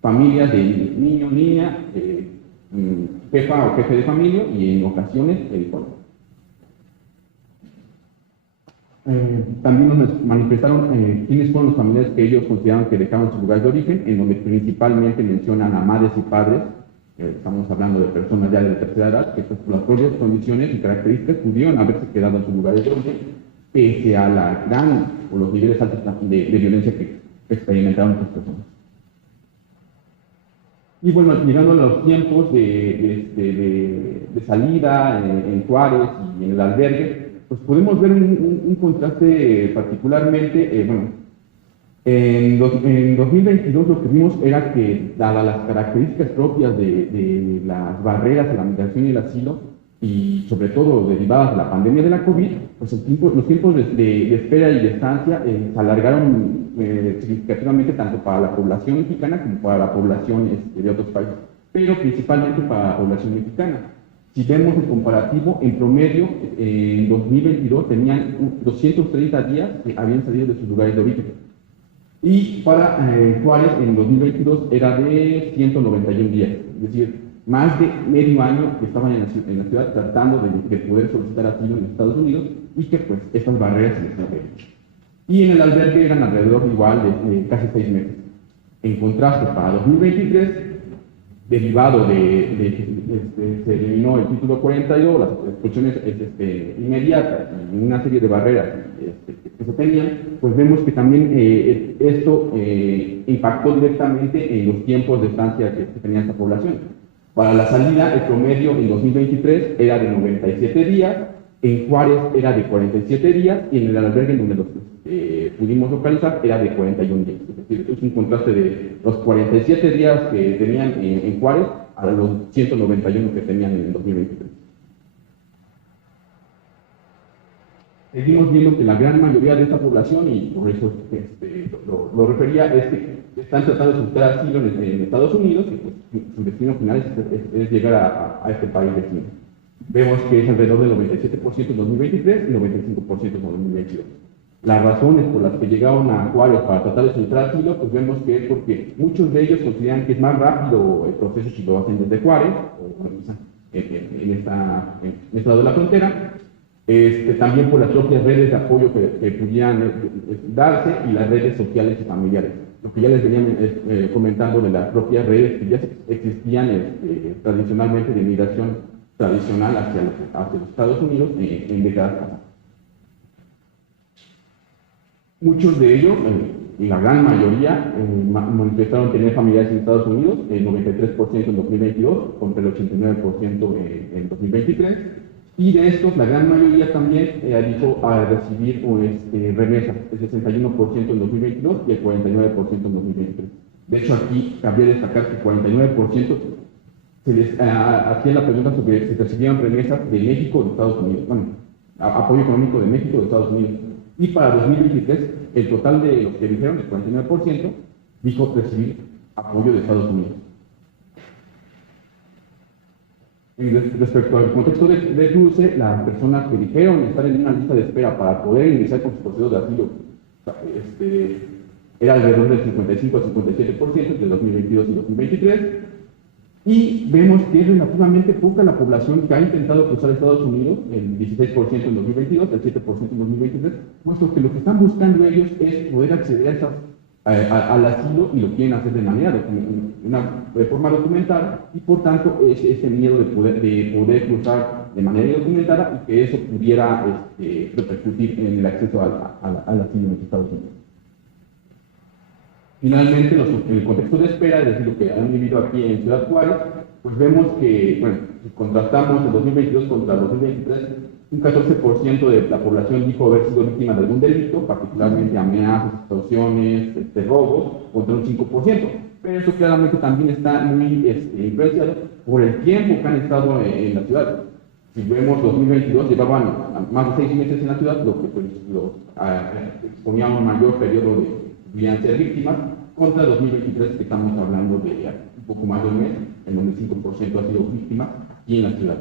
familias de niño, niña, jefa o jefe de familia y en ocasiones el cónyuge. También nos manifestaron quiénes fueron los familiares que ellos consideraron que dejaron su lugar de origen, en donde principalmente mencionan a madres y padres. Estamos hablando de personas ya de tercera edad, que pues, por las propias condiciones y características pudieron haberse quedado en sus lugares de origen, pese a la gran o los niveles altos de violencia que experimentaron estas personas. Y bueno, llegando a los tiempos de salida en Juárez y en el albergue, pues podemos ver un contraste particularmente, en 2022 lo que vimos era que, dadas las características propias de las barreras a la migración y el asilo, y sobre todo derivadas de la pandemia de la COVID, pues los tiempos de espera y de estancia se alargaron significativamente tanto para la población mexicana como para la población de otros países, pero principalmente para la población mexicana. Si vemos el comparativo, en promedio, en 2022 tenían 230 días que habían salido de sus lugares de origen. Y para Juárez, en 2022, era de 191 días. Es decir, más de medio año que estaban en la ciudad tratando de poder solicitar asilo en Estados Unidos y que pues estas barreras se les abrieron. Y en el albergue eran alrededor igual de casi 6 meses. En contraste, para 2023, derivado se eliminó el título 42, las expulsiones inmediatas y una serie de barreras que se tenían, pues vemos que también esto impactó directamente en los tiempos de estancia que tenía esta población. Para la salida, el promedio en 2023 era de 97 días, en Juárez era de 47 días y en el albergue en donde los pudimos localizar era de 41 días. Es decir, es un contraste de los 47 días que tenían en Juárez a los 191 que tenían en el 2023. Seguimos viendo que la gran mayoría de esta población, y por eso lo refería, es que están tratando de solicitar asilo en Estados Unidos y pues, su destino final es llegar a este país vecino. Vemos que es alrededor del 97% en 2023 y 95% en 2022. las razones por las que llegaron a Juárez para tratar de solicitar asilo, pues vemos que es porque muchos de ellos consideran que es más rápido el proceso si lo hacen desde Juárez, o en este lado de la frontera, también por las propias redes de apoyo que pudieran darse y las redes sociales y familiares. Lo que ya les venían comentando de las propias redes que ya existían tradicionalmente de migración tradicional hacia los Estados Unidos en décadas pasadas. Muchos de ellos, la gran mayoría, manifestaron tener familiares en Estados Unidos, el 93% en 2022 contra el 89% en 2023. Y de estos, la gran mayoría también dijo a recibir remesas, el 61% en 2022 y el 49% en 2023. De hecho, aquí cabría destacar que el 49% se les hacía la pregunta sobre si recibían remesas de México o de Estados Unidos, bueno, apoyo económico de México o de Estados Unidos. Y para 2023, el total de los que dijeron, el 49%, dijo recibir apoyo de Estados Unidos. Respecto al contexto de cruce, las personas que dijeron estar en una lista de espera para poder iniciar con sus procesos de asilo era alrededor del 55 al 57% entre 2022 y 2023. Y vemos que es relativamente poca la población que ha intentado cruzar Estados Unidos, el 16% en 2022, el 7% en 2023, puesto que lo que están buscando ellos es poder acceder al asilo y lo quieren hacer de forma documentada y por tanto es ese miedo de poder cruzar de manera documentada y que eso pudiera repercutir en el acceso al asilo en los Estados Unidos. Finalmente, el contexto de espera, es decir, lo que han vivido aquí en Ciudad Juárez, pues vemos que, bueno, si contrastamos el 2022 contra el 2023, un 14% de la población dijo haber sido víctima de algún delito, particularmente amenazas, extorsiones, robos, contra un 5%. Pero eso claramente también está muy influenciado por el tiempo que han estado en la ciudad. Si vemos 2022, llevaban más de 6 meses en la ciudad, lo que pues, exponía un mayor periodo de podrían ser víctimas, contra 2023 que estamos hablando de un poco más de un mes, en donde el 5% ha sido víctima aquí en la ciudad.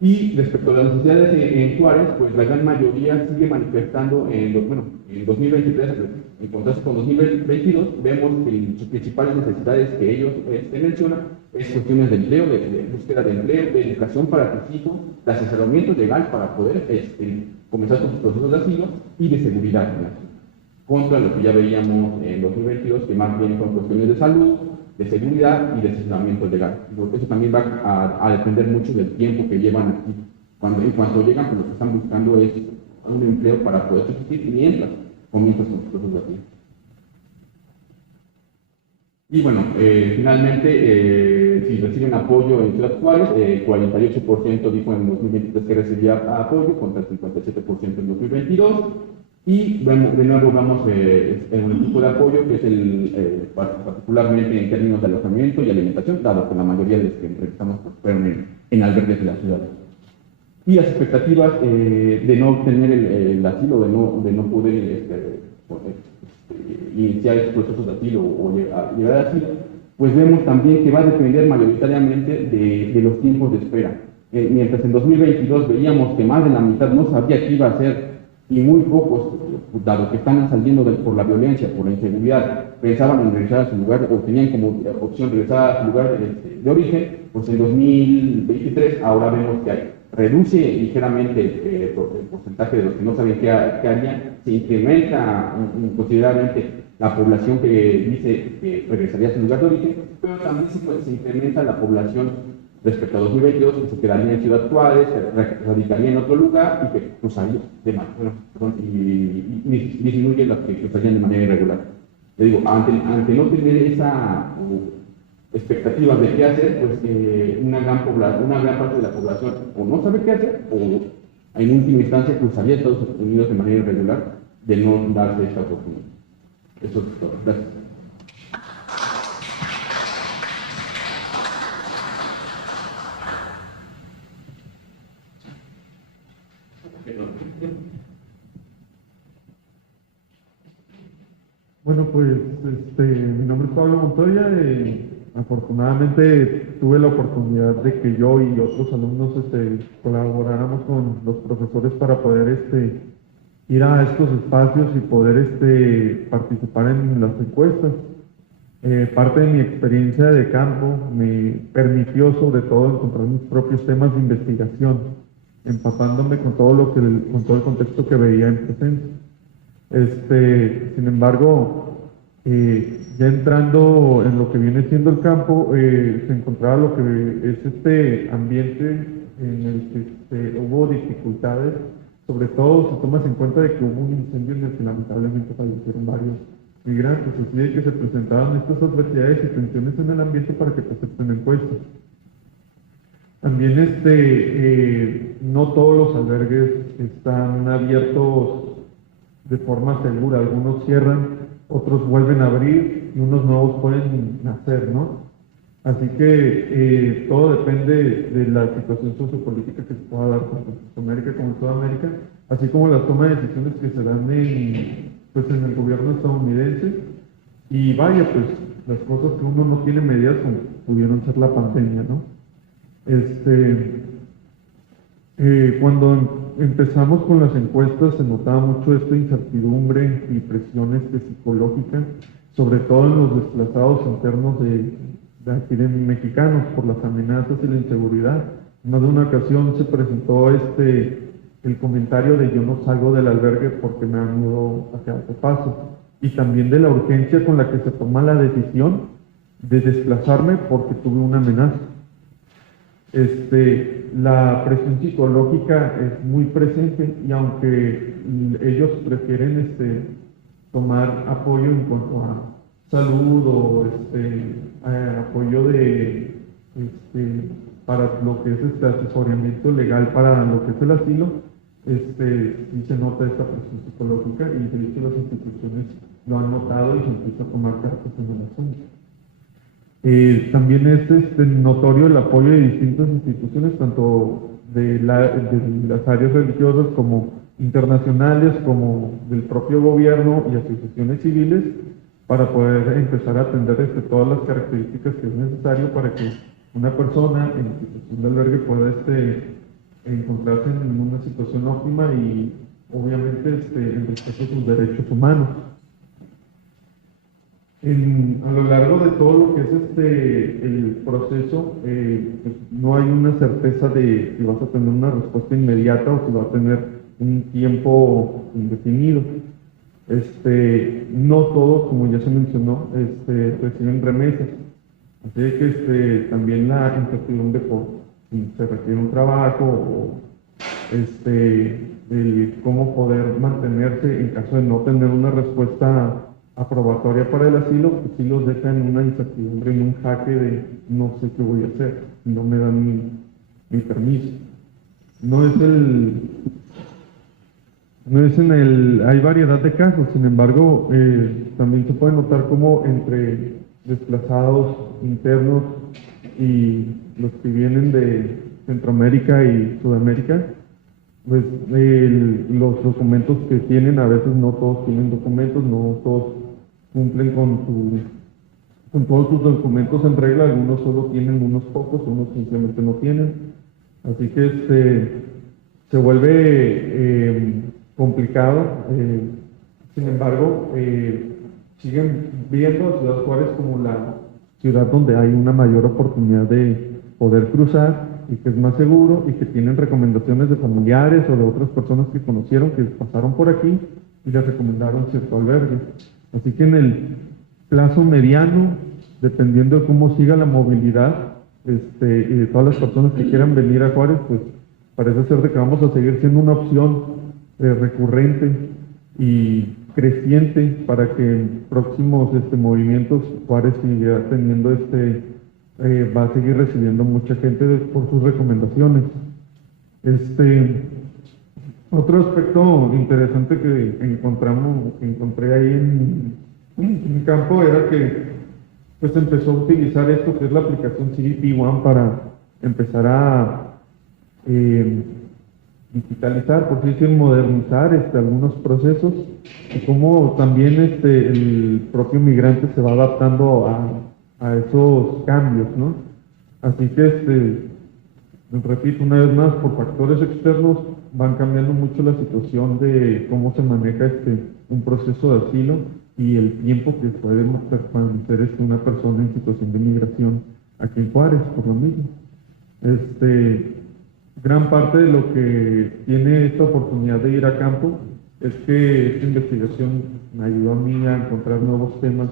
Y respecto a las necesidades en Juárez, pues la gran mayoría sigue manifestando en 2023, en contraste con 2022, vemos que sus principales necesidades que ellos mencionan es cuestiones de empleo, de búsqueda de empleo, de educación para sus hijos, de asesoramiento legal para poder comenzar con sus procesos de asilo y de seguridad en la ciudad. Contra lo que ya veíamos en 2022, que más bien son cuestiones de salud, de seguridad y de asesoramiento legal. Eso también va a depender mucho del tiempo que llevan aquí. En cuanto llegan, pues lo que están buscando es un empleo para poder subsistir mientras comienzan con sus procesos de asilo. Y bueno, finalmente, si reciben apoyo en Ciudad Juárez, 48% dijo en 2023 que recibía apoyo, contra el 57% en 2022. Y de nuevo vamos en un tipo de apoyo que es particularmente en términos de alojamiento y alimentación, dado que la mayoría de los que entrevistamos pues, fueron en albergues de la ciudad. Y las expectativas de no obtener el asilo, de no poder iniciar estos procesos de asilo o llegar al asilo, pues vemos también que va a depender mayoritariamente de los tiempos de espera. Mientras en 2022 veíamos que más de la mitad no sabía qué iba a hacer, y muy pocos, dado que están saliendo por la violencia, por la inseguridad, pensaban en regresar a su lugar o tenían como opción regresar a su lugar de origen, pues en 2023 ahora vemos que reduce ligeramente el porcentaje de los que no saben qué harían, se incrementa considerablemente la población que dice que regresaría a su lugar de origen, pero también se incrementa la población respecto a 2022, que se quedaría en Ciudad Juárez, se radicaría en otro lugar y que cruzaría y disminuye las que cruzarían de manera irregular. Le digo, ante no tener esa expectativa de qué hacer, pues una gran parte de la población o no sabe qué hacer o en última instancia cruzaría Estados Unidos de manera irregular de no darse esta oportunidad. Eso es todo. Gracias. Bueno, pues mi nombre es Pablo Montoya. Afortunadamente tuve la oportunidad de que yo y otros alumnos colaboráramos con los profesores para poder ir a estos espacios y poder participar en las encuestas. Parte de mi experiencia de campo me permitió sobre todo encontrar mis propios temas de investigación, empapándome con todo el contexto que veía en presencia. Sin embargo, ya entrando en lo que viene siendo el campo, se encontraba lo que es este ambiente en el que hubo dificultades, sobre todo si tomas en cuenta de que hubo un incendio en el que lamentablemente fallecieron varios migrantes, así de que se presentaban estas adversidades y tensiones en el ambiente para que se acepten encuestas. También no todos los albergues están abiertos de forma segura, algunos cierran, otros vuelven a abrir y unos nuevos pueden nacer, ¿no? Así que todo depende de la situación sociopolítica que se pueda dar tanto en Centroamérica como en Sudamérica, así como la toma de decisiones que se dan en el gobierno estadounidense. Y vaya, pues las cosas que uno no tiene medidas como pudieron ser la pandemia, ¿no? Cuando empezamos con las encuestas se notaba mucho esta incertidumbre y presión psicológica, sobre todo en los desplazados internos de aquí de mexicanos por las amenazas y la inseguridad. En más de una ocasión se presentó el comentario de yo no salgo del albergue porque me han ido hacia otro paso, y también de la urgencia con la que se toma la decisión de desplazarme porque tuve una amenaza. La presión psicológica es muy presente, y aunque ellos prefieren tomar apoyo en cuanto a salud o apoyo para lo que es asesoramiento legal para lo que es el asilo, sí se nota esta presión psicológica, y de hecho las instituciones lo han notado y se empieza a tomar cartas en el asunto. También es notorio el apoyo de distintas instituciones, tanto de las áreas religiosas como internacionales, como del propio gobierno y asociaciones civiles, para poder empezar a atender todas las características que es necesario para que una persona en situación de albergue pueda encontrarse en una situación óptima y obviamente en respeto a sus derechos humanos. A lo largo de todo lo que es el proceso, pues no hay una certeza de si vas a tener una respuesta inmediata o si va a tener un tiempo indefinido. No todos, como ya se mencionó, reciben remesas. Así que también la incertidumbre por si se requiere un trabajo o el cómo poder mantenerse en caso de no tener una respuesta aprobatoria para el asilo, pues sí los deja en una incertidumbre, en un jaque de no sé qué voy a hacer, no me dan mi permiso. Hay variedad de casos, sin embargo, también se puede notar cómo entre desplazados internos y los que vienen de Centroamérica y Sudamérica, pues los documentos que tienen, a veces no todos tienen documentos, no todos cumplen con todos sus documentos en regla, algunos solo tienen unos pocos, unos simplemente no tienen. Así que se vuelve complicado. Sin embargo, siguen viendo a Ciudad Juárez como la ciudad donde hay una mayor oportunidad de poder cruzar y que es más seguro y que tienen recomendaciones de familiares o de otras personas que conocieron que pasaron por aquí y les recomendaron cierto albergue. Así que en el plazo mediano, dependiendo de cómo siga la movilidad y de todas las personas que quieran venir a Juárez, pues parece ser de que vamos a seguir siendo una opción recurrente y creciente para que en próximos otros Juárez seguirá teniendo va a seguir recibiendo mucha gente por sus recomendaciones. Otro aspecto interesante que encontré ahí en campo era que pues empezó a utilizar esto que es la aplicación CBP One para empezar a digitalizar, por decir, modernizar algunos procesos, y cómo también el propio migrante se va adaptando a esos cambios, ¿no? Así que repito una vez más, por factores externos van cambiando mucho la situación de cómo se maneja un proceso de asilo y el tiempo que puede permanecer una persona en situación de migración aquí en Juárez, por lo mismo. Gran parte de lo que tiene esta oportunidad de ir a campo es que esta investigación me ayudó a mí a encontrar nuevos temas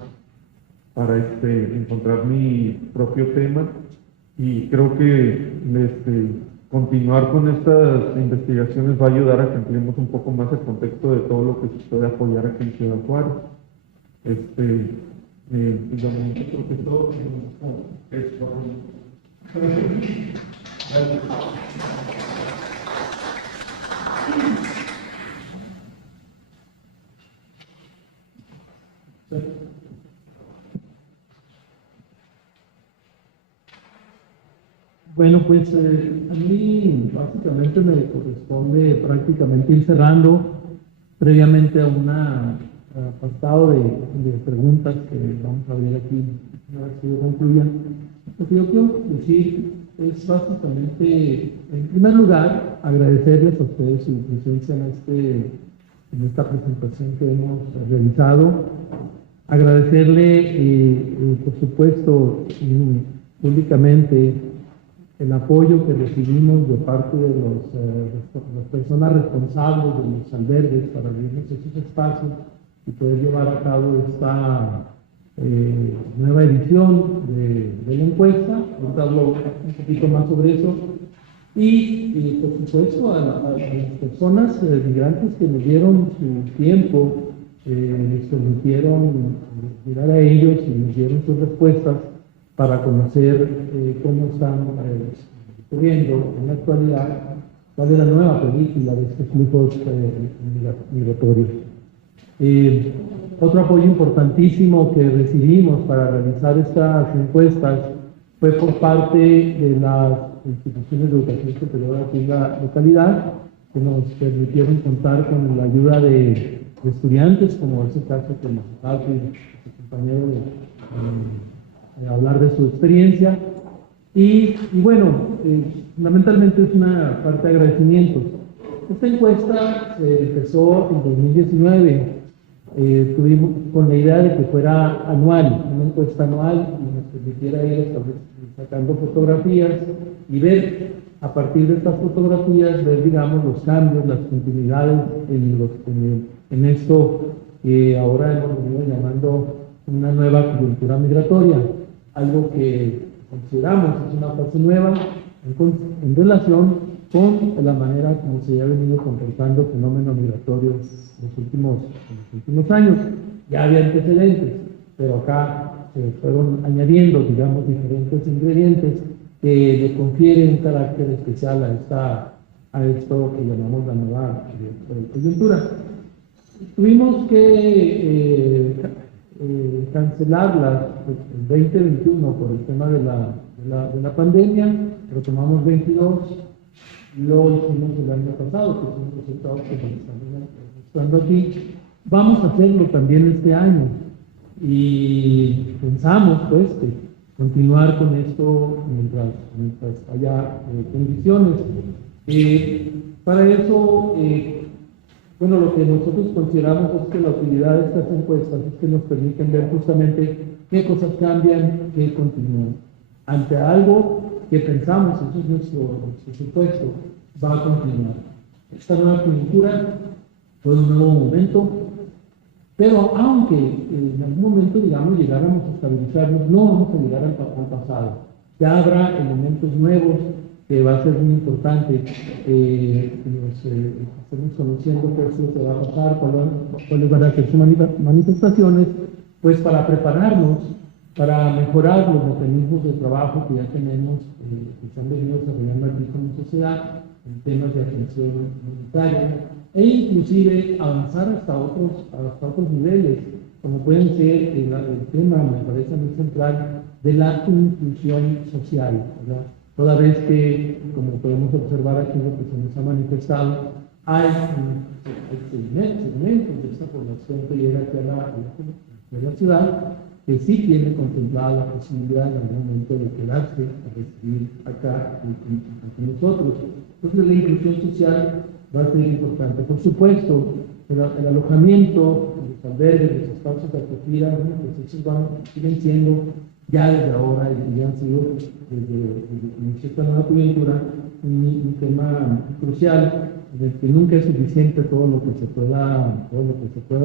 para encontrar mi propio tema, y creo que continuar con estas investigaciones va a ayudar a que ampliemos un poco más el contexto de todo lo que se puede apoyar aquí en Ciudad Juárez. Digamos, creo que todo es Bueno, pues a mí básicamente me corresponde prácticamente ir cerrando previamente a un apartado de preguntas que vamos a ver aquí, una vez que yo concluya. Lo que yo quiero decir es básicamente, en primer lugar, agradecerles a ustedes su presencia en esta presentación que hemos realizado. Agradecerle, por supuesto, públicamente el apoyo que recibimos de parte de las personas responsables de los albergues para abrirnos esos espacios y poder llevar a cabo esta nueva edición de la encuesta. Ahorita hablo un poquito más sobre eso. Y por supuesto, a las personas migrantes que nos dieron su tiempo, nos permitieron mirar a ellos y nos dieron sus respuestas para conocer cómo están ocurriendo en la actualidad, cuál es la nueva película de estos flujos migratorios. Otro apoyo importantísimo que recibimos para realizar estas encuestas fue por parte de las instituciones de educación superior aquí en la localidad, que nos permitieron contar con la ayuda de estudiantes, como es el caso que nos ha dado su compañero hablar de su experiencia. Y bueno, fundamentalmente es una parte de agradecimientos. Esta encuesta se empezó en 2019. Tuvimos con la idea de que fuera anual, una encuesta anual, y nos permitiera ir sacando fotografías y ver, a partir de estas fotografías, ver, digamos, los cambios, las continuidades en esto que ahora hemos venido llamando una nueva coyuntura migratoria, algo que consideramos es una fase nueva en relación con la manera como se ha venido comportando el fenómeno migratorio en los últimos años. Ya había antecedentes, pero acá se fueron añadiendo, digamos, diferentes ingredientes que le confieren un carácter especial a esto que llamamos la nueva coyuntura. Tuvimos que cancelarlas el 2021 por el tema de la pandemia, retomamos 22, lo hicimos el año pasado, que son los resultados que nos están mostrando aquí. Vamos a hacerlo también este año y pensamos pues que continuar con esto mientras haya condiciones. Para eso, bueno, lo que nosotros consideramos es que la utilidad de estas encuestas es que nos permiten ver justamente qué cosas cambian, qué continúan. Ante algo que pensamos, eso es nuestro supuesto, va a continuar. Esta nueva coyuntura fue un nuevo momento, pero aunque en algún momento, digamos, llegáramos a estabilizarnos, no vamos a llegar al pasado. Ya habrá elementos nuevos que va a ser muy importante que nos estemos conociendo qué es lo que va a pasar, cuáles van a ser sus manifestaciones, pues para prepararnos, para mejorar los mecanismos de trabajo que ya tenemos, que se han venido desarrollando aquí como sociedad, en temas de atención humanitaria, e inclusive avanzar hasta otros niveles, como pueden ser el tema, me parece muy central, de la inclusión social, ¿verdad? Toda vez que, como podemos observar aquí lo que se nos ha manifestado, hay segmentos de esta población que llega aquí a la ciudad que sí tiene contemplada la posibilidad en algún momento de quedarse a residir acá con nosotros. Entonces la inclusión social va a ser importante. Por supuesto, el alojamiento, los albergues, los espacios de acogida, bueno, pues esos siguen siendo ya desde ahora y han sido desde esta nueva coyuntura un tema crucial, en el que nunca es suficiente todo lo que se pueda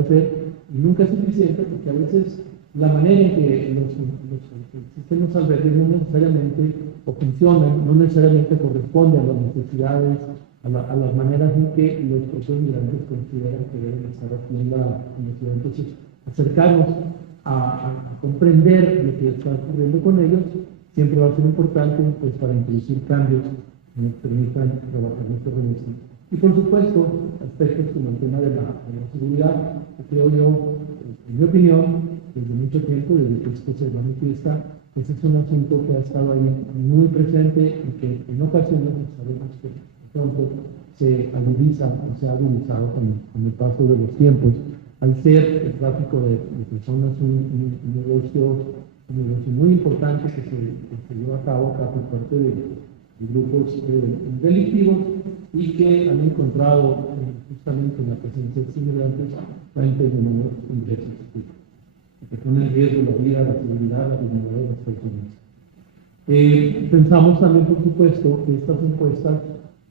hacer, y nunca es suficiente porque a veces la manera en que los albergues no necesariamente o funcionan, no necesariamente corresponde a las necesidades, a las maneras en que los propios migrantes consideran que deben estar aquí en la ciudad. Entonces, acercarnos a comprender lo que está ocurriendo con ellos siempre va a ser importante, pues, para introducir cambios que nos permitan trabajar nuestra organización. Y por supuesto, aspectos como el tema de la seguridad, que creo yo, en mi opinión, desde mucho tiempo, desde que esto se manifiesta, pues es un asunto que ha estado ahí muy presente y que en ocasiones sabemos que pronto se agudiza o se ha agudizado con el paso de los tiempos, al ser el tráfico de personas un negocio muy importante que se lleva a cabo acá por parte de grupos delictivos y que han encontrado justamente en la presencia de inmigrantes fuentes de nuevos ingresos que ponen en riesgo la vida, la seguridad, la dignidad de las personas. Pensamos también, por supuesto, que estas encuestas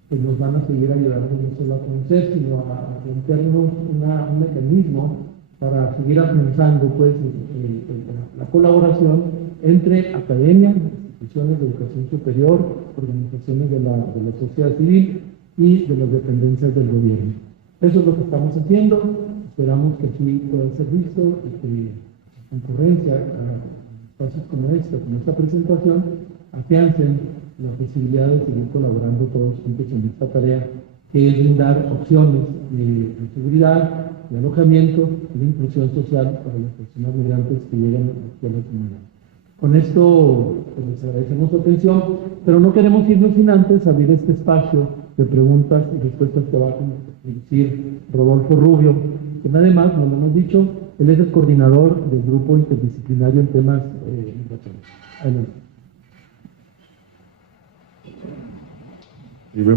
pues, nos van a seguir ayudando no solo a conocer, sino a plantearnos un mecanismo para seguir afianzando pues, la colaboración entre academia, instituciones de educación superior, organizaciones de la sociedad civil y de las dependencias del gobierno. Eso es lo que estamos haciendo. Esperamos que así pueda ser visto y que la concurrencia a espacios como esta presentación, afiancen la posibilidad de seguir colaborando todos juntos en esta tarea, que es brindar opciones de seguridad, de alojamiento y de inclusión social para las personas migrantes que llegan aquí a la comunidad. Con esto pues, les agradecemos su atención, pero no queremos irnos sin antes abrir este espacio de preguntas y respuestas que va a conducir Rodolfo Rubio, que además, como lo hemos dicho, él es el coordinador del grupo interdisciplinario en temas migratorios. Adelante.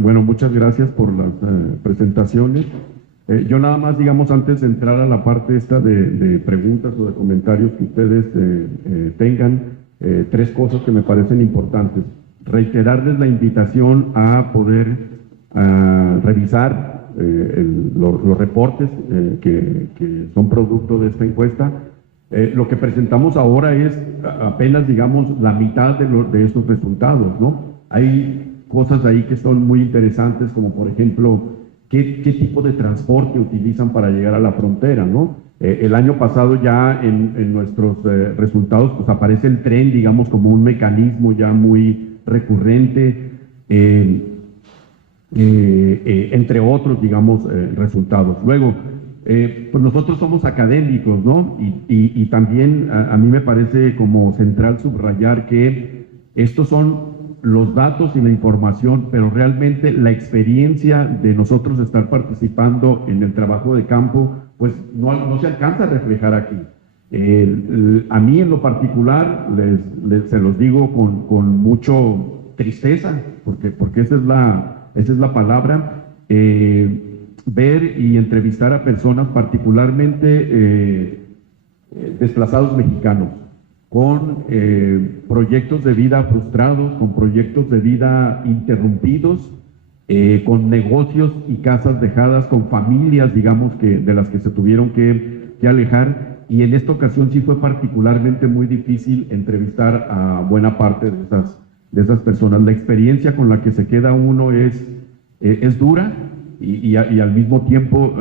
Bueno, muchas gracias por las presentaciones. Yo nada más, digamos, antes de entrar a la parte esta de preguntas o de comentarios que ustedes tengan, tres cosas que me parecen importantes. Reiterarles la invitación a poder revisar los reportes que son producto de esta encuesta. Lo que presentamos ahora es apenas, digamos, la mitad de estos resultados, ¿no? Hay cosas ahí que son muy interesantes, como por ejemplo, qué tipo de transporte utilizan para llegar a la frontera, ¿no? El año pasado ya en nuestros resultados pues aparece el tren, digamos, como un mecanismo ya muy recurrente, entre otros, digamos, resultados. Luego, pues nosotros somos académicos, ¿no? Y también a mí me parece como central subrayar que estos son los datos y la información, pero realmente la experiencia de nosotros estar participando en el trabajo de campo, pues no se alcanza a reflejar aquí. A mí en lo particular, se los digo con mucho tristeza, porque esa es la palabra, ver y entrevistar a personas particularmente desplazados mexicanos, con proyectos de vida frustrados, con proyectos de vida interrumpidos, con negocios y casas dejadas, con familias, digamos, de las que se tuvieron que alejar. Y en esta ocasión sí fue particularmente muy difícil entrevistar a buena parte de esas personas. La experiencia con la que se queda uno es dura y al mismo tiempo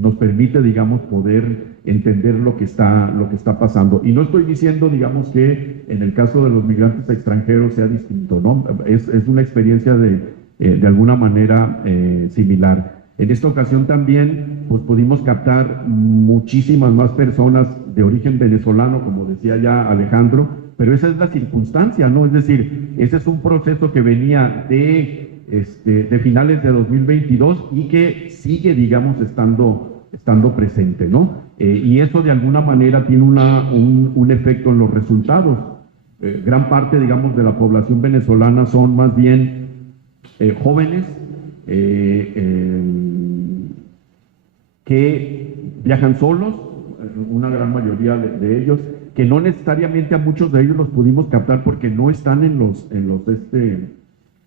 nos permite, digamos, poder entender lo que está pasando. Y no estoy diciendo, digamos, que en el caso de los migrantes extranjeros sea distinto, ¿no? Es una experiencia de alguna manera similar. En esta ocasión también, pues pudimos captar muchísimas más personas de origen venezolano, como decía ya Alejandro, pero esa es la circunstancia, ¿no? Es decir, ese es un proceso que venía de finales de 2022 y que sigue, digamos, estando estando presente, ¿no? Y eso de alguna manera tiene un efecto en los resultados. Gran parte, digamos, de la población venezolana son más bien jóvenes que viajan solos, una gran mayoría de ellos, que no necesariamente a muchos de ellos los pudimos captar porque no están en los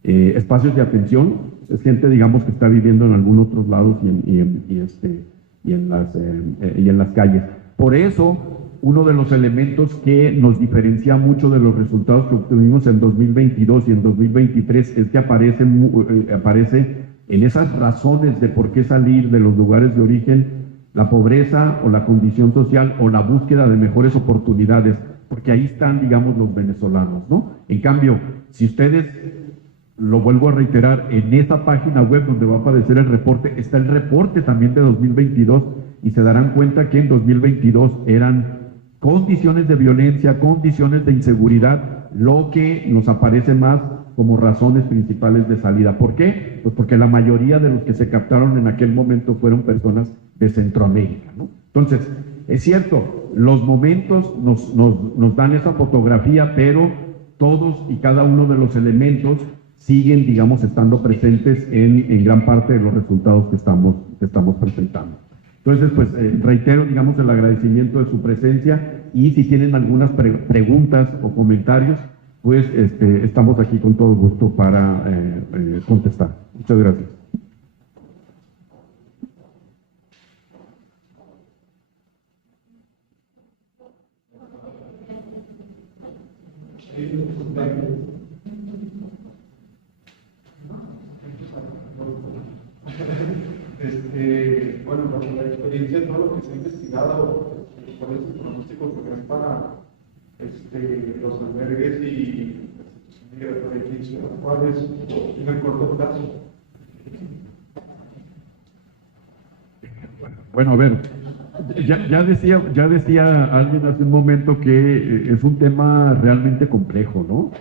espacios de atención. Es gente, digamos, que está viviendo en algunos otros lados y en las calles. Por eso, uno de los elementos que nos diferencia mucho de los resultados que obtuvimos en 2022 y en 2023 es que aparece en esas razones de por qué salir de los lugares de origen la pobreza o la condición social o la búsqueda de mejores oportunidades, porque ahí están, digamos, los venezolanos, ¿no? En cambio, si ustedes, lo vuelvo a reiterar, en esa página web donde va a aparecer el reporte, está el reporte también de 2022 y se darán cuenta que en 2022 eran condiciones de violencia, condiciones de inseguridad, lo que nos aparece más como razones principales de salida. ¿Por qué? Pues porque la mayoría de los que se captaron en aquel momento fueron personas de Centroamérica, ¿no? Entonces, es cierto, los momentos nos dan esa fotografía, pero todos y cada uno de los elementos siguen, digamos, estando presentes en gran parte de los resultados que estamos presentando. Entonces, pues reitero, digamos, el agradecimiento de su presencia y si tienen algunas preguntas o comentarios, pues estamos aquí con todo gusto para contestar. Muchas gracias. Bueno, por la experiencia de todo lo que se ha investigado, ¿cuál es el pronóstico que ven para los albergues y migratorias aquí en Ciudad Juárez en el corto plazo? Bueno, a ver, ya decía alguien hace un momento que es un tema realmente complejo, ¿no?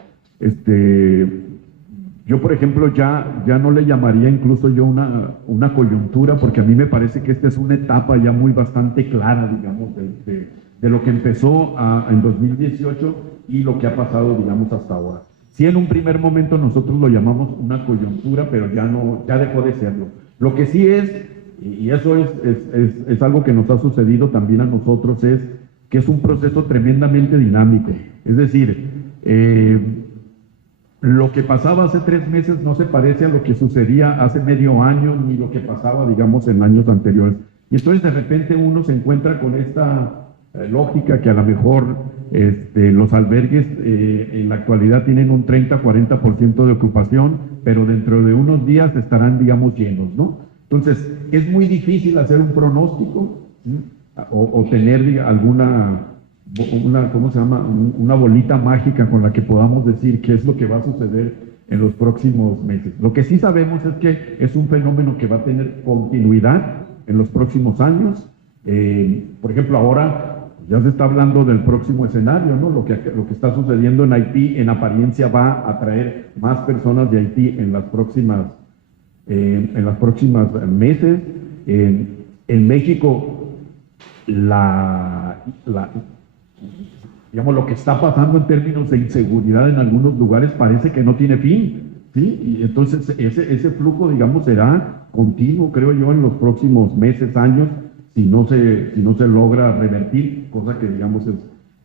Yo, por ejemplo, ya no le llamaría incluso yo una coyuntura, porque a mí me parece que esta es una etapa ya bastante clara, digamos, de lo que empezó en 2018 y lo que ha pasado, digamos, hasta ahora. Sí, en un primer momento nosotros lo llamamos una coyuntura, pero ya dejó de serlo. Lo que sí es, y eso es algo que nos ha sucedido también a nosotros, es que es un proceso tremendamente dinámico. Es decir, lo que pasaba hace 3 meses no se parece a lo que sucedía hace medio año, ni lo que pasaba, digamos, en años anteriores. Y entonces de repente uno se encuentra con esta lógica que a lo mejor los albergues en la actualidad tienen un 30-40% de ocupación, pero dentro de unos días estarán, digamos, llenos, ¿no? Entonces, es muy difícil hacer un pronóstico, ¿sí? o tener ¿cómo se llama? Una bolita mágica con la que podamos decir qué es lo que va a suceder en los próximos meses. Lo que sí sabemos es que es un fenómeno que va a tener continuidad en los próximos años. Por ejemplo, ahora ya se está hablando del próximo escenario, ¿no? Lo que está sucediendo en Haití, en apariencia, va a traer más personas de Haití en las próximas meses. En México, digamos, lo que está pasando en términos de inseguridad en algunos lugares parece que no tiene fin, ¿sí? Y entonces ese flujo, digamos, será continuo, creo yo, en los próximos meses, años, si no se logra revertir, cosa que, digamos,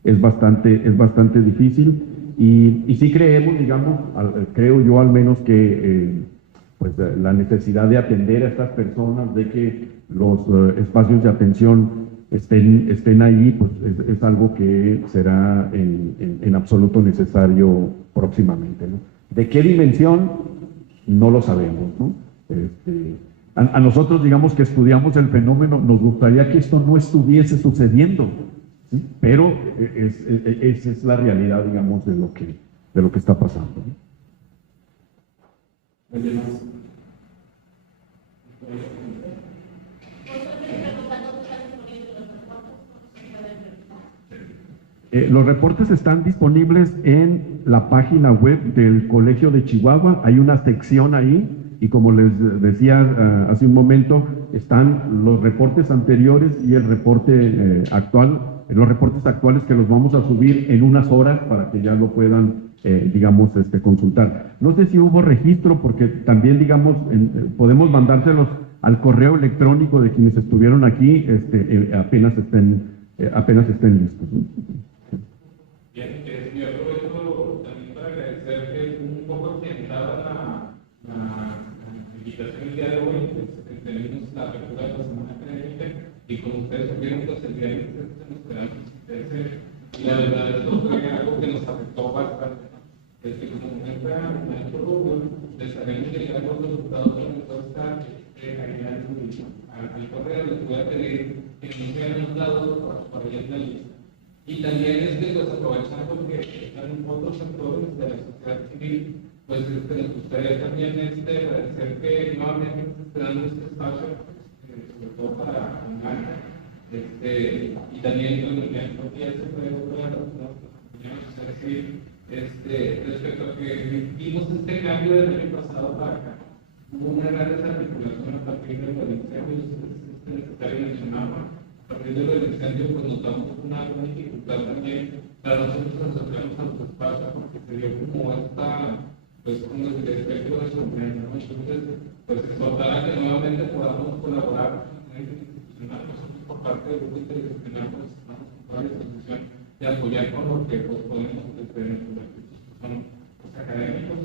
es bastante difícil. Y sí creemos, digamos, creo yo al menos que pues la necesidad de atender a estas personas, de que los espacios de atención estén ahí, pues es algo que será en absoluto necesario próximamente, ¿no? ¿De qué dimensión? No lo sabemos, ¿no? A nosotros, digamos, que estudiamos el fenómeno, nos gustaría que esto no estuviese sucediendo, ¿sí? Pero esa es la realidad, digamos, de lo que está pasando, ¿no? Los reportes están disponibles en la página web del Colegio de Chihuahua. Hay una sección ahí y, como les decía hace un momento, están los reportes anteriores y el reporte actual, los reportes actuales que los vamos a subir en unas horas para que ya lo puedan, digamos, consultar. No sé si hubo registro, porque también, digamos, podemos mandárselos al correo electrónico de quienes estuvieron aquí, apenas estén listos, ¿no? Bien, yo aprovecho también para agradecer que un poco orientada la invitación el día de hoy. Tenemos la apertura de la semana académica y como ustedes supieron, pues el día de hoy nos quedamos y la verdad esto fue algo que nos afectó bastante. Como comenta el maestro Rubio, les haremos llegar los resultados de la encuesta al correo. Les voy a pedir que nos vean los dados para ir en la lista. Y también pues aprovechando que están otros sectores de la sociedad civil, pues nos gustaría también agradecer que nuevamente se esté dando este espacio, sobre todo para Blanca, y también bueno, ya se puede decir, respecto a que vimos este cambio del año pasado para acá. Hubo una gran desarticulación a partir de los incendios, necesario mencionarlo. A partir de los incendios, pues notamos una gran dificultad también para nosotros nos acercamos a los espacios porque se dio como esta, pues como el espectro de soberanía, ¿no? Entonces, pues exhortar a que nuevamente podamos colaborar institucional. Nosotros por parte del grupo interdisciplinar, pues estamos con toda la disposición de apoyar con lo que pues, podemos desde nuestros recursos que son pues, académicos.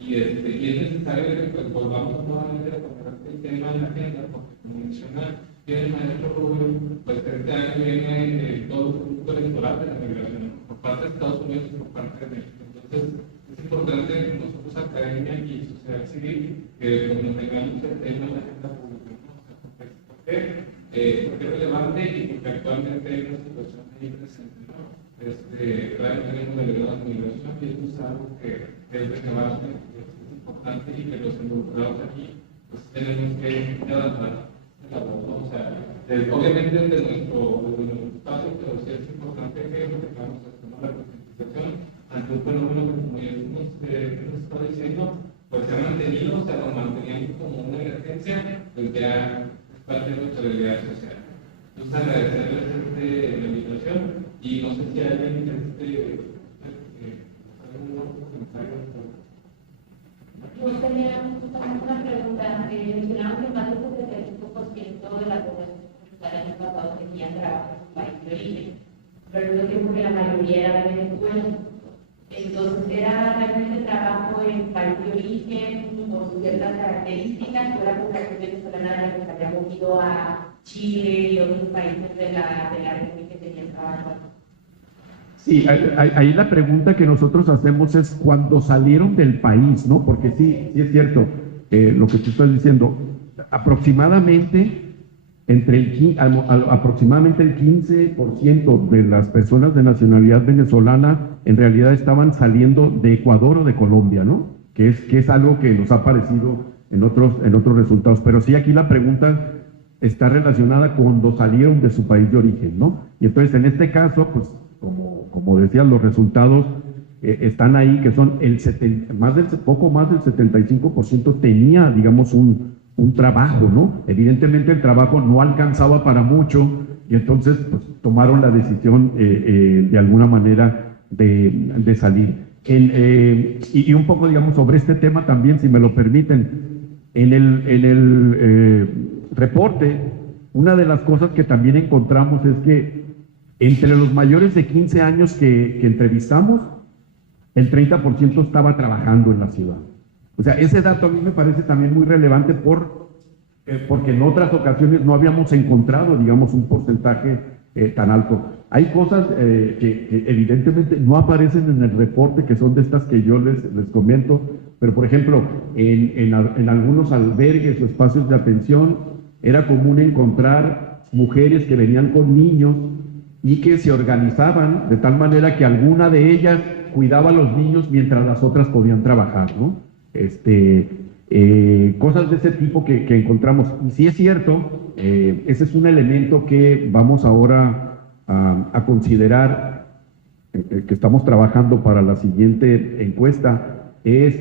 Y es necesario que pues, volvamos nuevamente a poner este tema en la agenda, porque como menciona el maestro Rubio, pues este año viene todo el producto electoral de la migración por parte de Estados Unidos y por parte de México. Entonces, es importante que nosotros, academia y sociedad civil, que cuando tengamos el tema en la agenda pública, ¿no? Porque es relevante y porque actualmente hay una situación ahí presente, ¿no? Claro, tenemos delegados de migración y esto es algo que es relevante, es importante y que los involucrados aquí, pues tenemos que adaptar. O sea, obviamente desde nuestro espacio, pero sí es importante que lo tengamos haciendo la concientización ante un fenómeno que, como ya nos está diciendo, pues se ha mantenido, o sea, lo manteníamos como una emergencia, pues ya es parte de nuestra realidad social. Entonces, agradecerles la invitación y no sé si alguien Yo tenía una pregunta. Mencionamos que más del 75% de la población el año pasado tenía trabajo en su país de origen, pero al mismo tiempo que la mayoría era de Venezuela. Entonces, ¿era realmente trabajo en país de origen con ciertas características o la población venezolana que se había movido a Chile y otros países de la región que tenían trabajo? Sí, ahí la pregunta que nosotros hacemos es cuando salieron del país, ¿no? Porque sí es cierto, lo que tú estás diciendo, aproximadamente el 15% de las personas de nacionalidad venezolana en realidad estaban saliendo de Ecuador o de Colombia, ¿no? Que es algo que nos ha aparecido en otros resultados. Pero sí, aquí la pregunta está relacionada cuando salieron de su país de origen, ¿no? Y entonces, en este caso, pues, como decían, los resultados están ahí, que son poco más del 75% tenía, digamos, un trabajo, ¿no? Evidentemente el trabajo no alcanzaba para mucho y entonces pues, tomaron la decisión de alguna manera de salir. Y un poco, digamos, sobre este tema también, si me lo permiten, en el reporte, una de las cosas que también encontramos es que entre los mayores de 15 años que entrevistamos, el 30% estaba trabajando en la ciudad. O sea, ese dato a mí me parece también muy relevante porque en otras ocasiones no habíamos encontrado, digamos, un porcentaje tan alto. Hay cosas que evidentemente no aparecen en el reporte, que son de estas que yo les comento, pero por ejemplo, en algunos albergues o espacios de atención era común encontrar mujeres que venían con niños y que se organizaban de tal manera que alguna de ellas cuidaba a los niños mientras las otras podían trabajar, ¿no? Cosas de ese tipo que encontramos. Y sí es cierto, ese es un elemento que vamos ahora a considerar, que estamos trabajando para la siguiente encuesta, es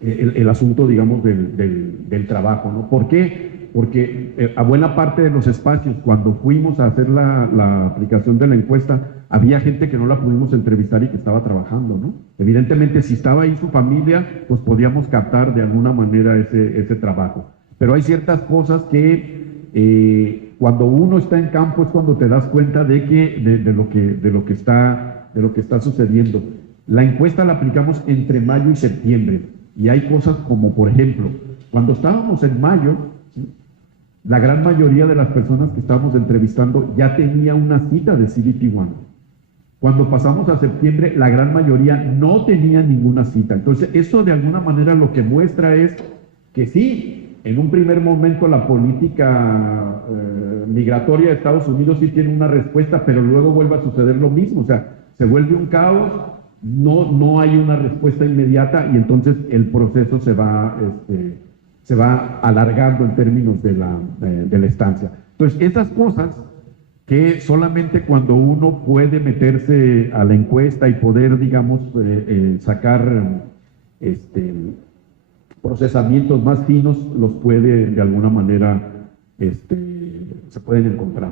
el asunto, digamos, del trabajo, ¿no? ¿Por qué? Porque a buena parte de los espacios, cuando fuimos a hacer la aplicación de la encuesta, había gente que no la pudimos entrevistar y que estaba trabajando, ¿no? Evidentemente, si estaba ahí su familia, pues podíamos captar de alguna manera ese trabajo. Pero hay ciertas cosas que cuando uno está en campo es cuando te das cuenta de lo que está sucediendo. La encuesta la aplicamos entre mayo y septiembre y hay cosas como, por ejemplo, cuando estábamos en mayo, ¿sí?, la gran mayoría de las personas que estábamos entrevistando ya tenía una cita de CBT-1. Cuando pasamos a septiembre, la gran mayoría no tenía ninguna cita. Entonces, eso de alguna manera lo que muestra es que sí, en un primer momento la política migratoria de Estados Unidos sí tiene una respuesta, pero luego vuelve a suceder lo mismo. O sea, se vuelve un caos, no hay una respuesta inmediata y entonces el proceso se va alargando en términos de la estancia. Entonces, esas cosas que solamente cuando uno puede meterse a la encuesta y poder, digamos, sacar procesamientos más finos, los puede, de alguna manera, se pueden encontrar.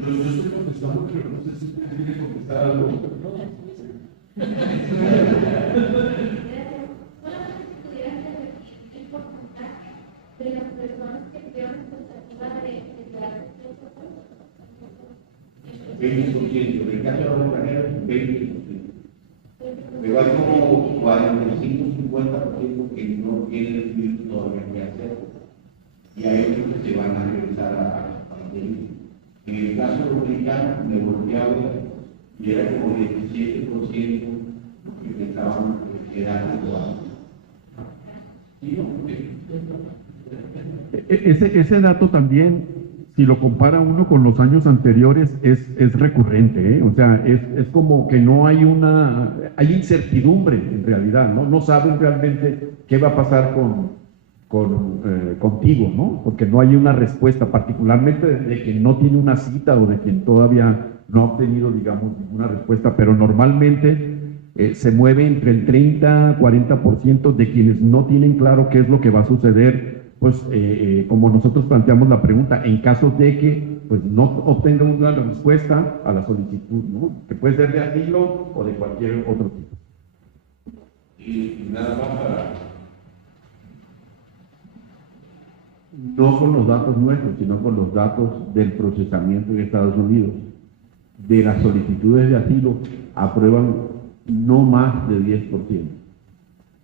Yo estoy contestando, pero no sé si usted quiere contestar algo. De las personas que tuvieron expectativa de quedarse en 20%, en el caso de los extranjeros, 20%. Pero hay como 45-50% que no tienen el todavía que hacer. Y hay otros que se van a regresar a su país. En el caso dominicano, me volví a ver y era como 17% que pensaban quedarse Ese dato también, si lo compara uno con los años anteriores, es recurrente, ¿eh? O sea, es como que no hay hay incertidumbre en realidad, ¿no? No saben realmente qué va a pasar contigo, ¿no? Porque no hay una respuesta, particularmente de quien no tiene una cita o de quien todavía no ha obtenido, digamos, ninguna respuesta, pero normalmente se mueve entre el 30-40% de quienes no tienen claro qué es lo que va a suceder, pues como nosotros planteamos la pregunta, en caso de que pues, no obtengan una respuesta a la solicitud, ¿no? Que puede ser de asilo o de cualquier otro tipo. Y nada más para... No con los datos nuestros, sino con los datos del procesamiento en Estados Unidos. De las solicitudes de asilo aprueban no más de 10%.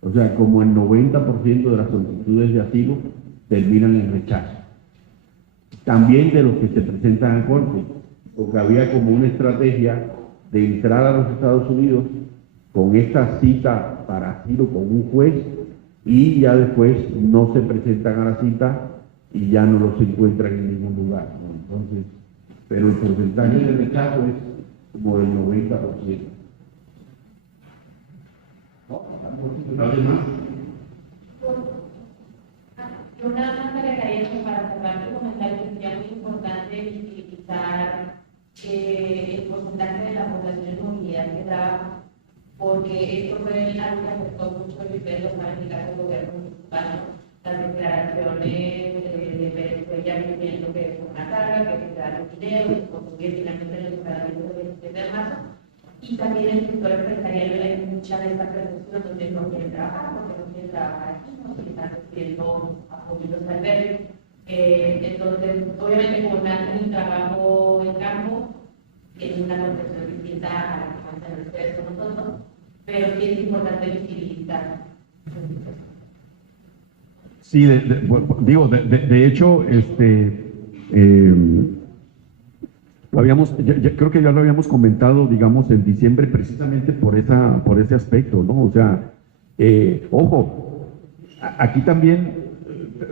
O sea, como el 90% de las solicitudes de asilo terminan en rechazo. También de los que se presentan a corte, porque había como una estrategia de entrar a los Estados Unidos con esta cita para asilo con un juez y ya después no se presentan a la cita y ya no los encuentran en ningún lugar, ¿no? Entonces, pero el porcentaje de rechazo es como del 90%. ¿Alguien más? Yo nada más agregaría que para cerrar tu comentario sería muy importante visibilizar el porcentaje de la población en movilidad que trabaja, porque esto fue algo que afectó mucho y ustedes lo saben en el caso del gobierno municipal, las declaraciones de Pérez ya diciendo que es una carga, que se da los videos, que finalmente en el empadronamiento del 17 de marzo. Y también el sector empresarial hay mucha de esta percepción donde no quieren trabajar, porque no quieren trabajar aquí, no se están recibiendo apoyo de los albergues. Entonces, obviamente, como un trabajo en campo, tiene una concepción distinta a la que cuentan ustedes con nosotros, pero sí es importante visibilizar. Sí, de hecho, creo que ya lo habíamos comentado, digamos, en diciembre, precisamente por ese aspecto, ¿no? O sea, ojo, aquí también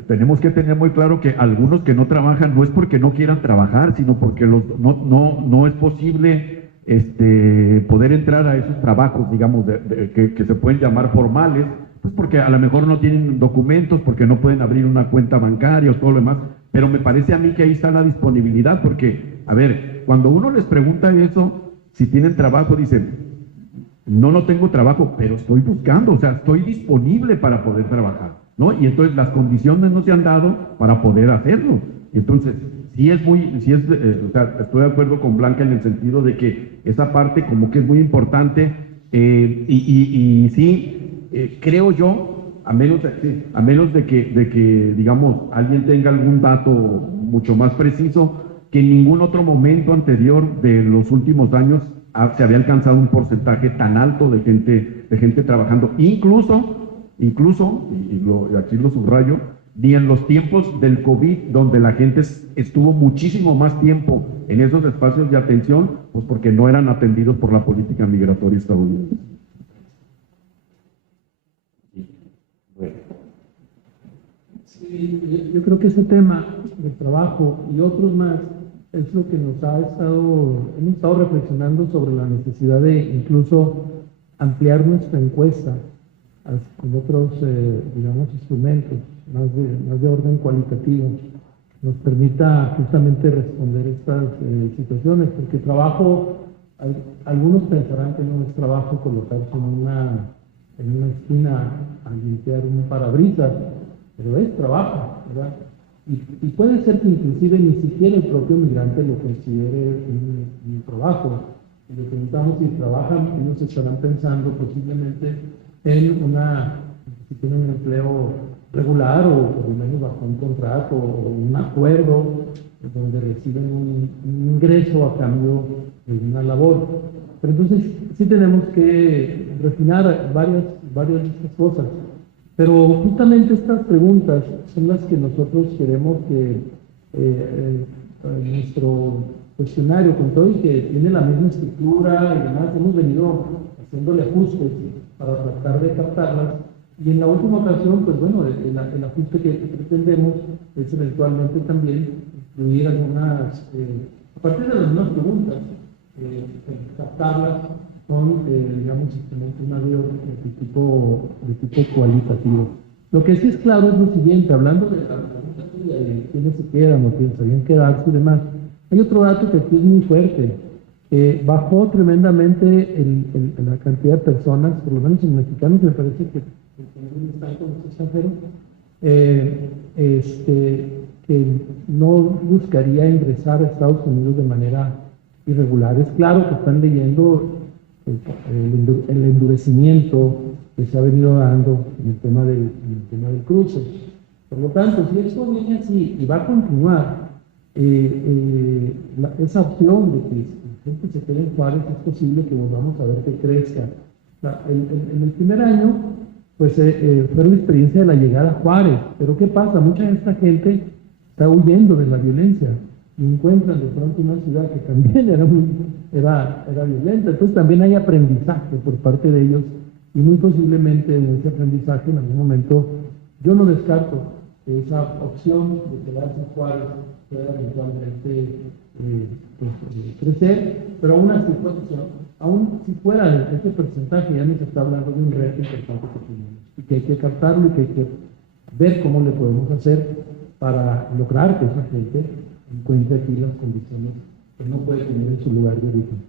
tenemos que tener muy claro que algunos que no trabajan no es porque no quieran trabajar, sino porque no es posible poder entrar a esos trabajos, digamos, que se pueden llamar formales, pues porque a lo mejor no tienen documentos, porque no pueden abrir una cuenta bancaria o todo lo demás, pero me parece a mí que ahí está la disponibilidad, porque, a ver, cuando uno les pregunta eso, si tienen trabajo, dicen, no tengo trabajo, pero estoy buscando, o sea, estoy disponible para poder trabajar, ¿no? Y entonces las condiciones no se han dado para poder hacerlo. Entonces, o sea, estoy de acuerdo con Blanca en el sentido de que esa parte como que es muy importante, creo yo, a menos de que, digamos, alguien tenga algún dato mucho más preciso, que en ningún otro momento anterior de los últimos años se había alcanzado un porcentaje tan alto de gente trabajando, incluso, y aquí lo subrayo, ni en los tiempos del COVID, donde la gente estuvo muchísimo más tiempo en esos espacios de atención, pues porque no eran atendidos por la política migratoria estadounidense. Sí, yo creo que ese tema del trabajo y otros más es lo que hemos estado reflexionando sobre la necesidad de incluso ampliar nuestra encuesta con otros, digamos, instrumentos más de orden cualitativo, nos permita justamente responder estas situaciones, porque trabajo, algunos pensarán que no es trabajo colocarse en una esquina a limpiar un parabrisas, pero es trabajo, ¿verdad? Y puede ser que inclusive ni siquiera el propio migrante lo considere un trabajo. Y lo preguntamos si trabajan, ellos estarán pensando posiblemente en si tienen un empleo regular o por lo menos bajo un contrato o un acuerdo donde reciben un ingreso a cambio de una labor. Pero entonces sí tenemos que refinar varias de estas cosas. Pero justamente estas preguntas son las que nosotros queremos que nuestro cuestionario, con todo y que tiene la misma estructura y demás, hemos venido haciéndole ajustes para tratar de captarlas. Y en la última ocasión, pues bueno, el ajuste que pretendemos es eventualmente también incluir algunas, a partir de las mismas preguntas, captarlas con, digamos, instrumentos más de tipo cualitativo. Lo que sí es claro es lo siguiente, hablando de la pregunta tuya de quiénes se quedan o quiénes sabían quedarse y demás, hay otro dato que aquí es muy fuerte. Bajó tremendamente la cantidad de personas, por lo menos en mexicanos, me parece que están con los extranjeros, que no buscaría ingresar a Estados Unidos de manera irregular. Es claro que están leyendo el endurecimiento que se ha venido dando en el tema del cruce. Por lo tanto, si esto viene así y va a continuar, esa opción de que la gente se quede en Juárez es posible que volvamos a ver que crezca. En el primer año, pues fue la experiencia de la llegada a Juárez, pero ¿qué pasa? Mucha de esta gente está huyendo de la violencia y encuentran de pronto una ciudad que también era violenta. Entonces también hay aprendizaje por parte de ellos y muy posiblemente en ese aprendizaje en algún momento yo no descarto que esa opción de quedarse en Juárez pueda eventualmente crecer, pero aún si fuera ese porcentaje, ya nos está hablando de un reto importante que tenemos y que hay que captarlo y que hay que ver cómo le podemos hacer para lograr que esa gente encuentre aquí las condiciones que no puede tener en su lugar de origen.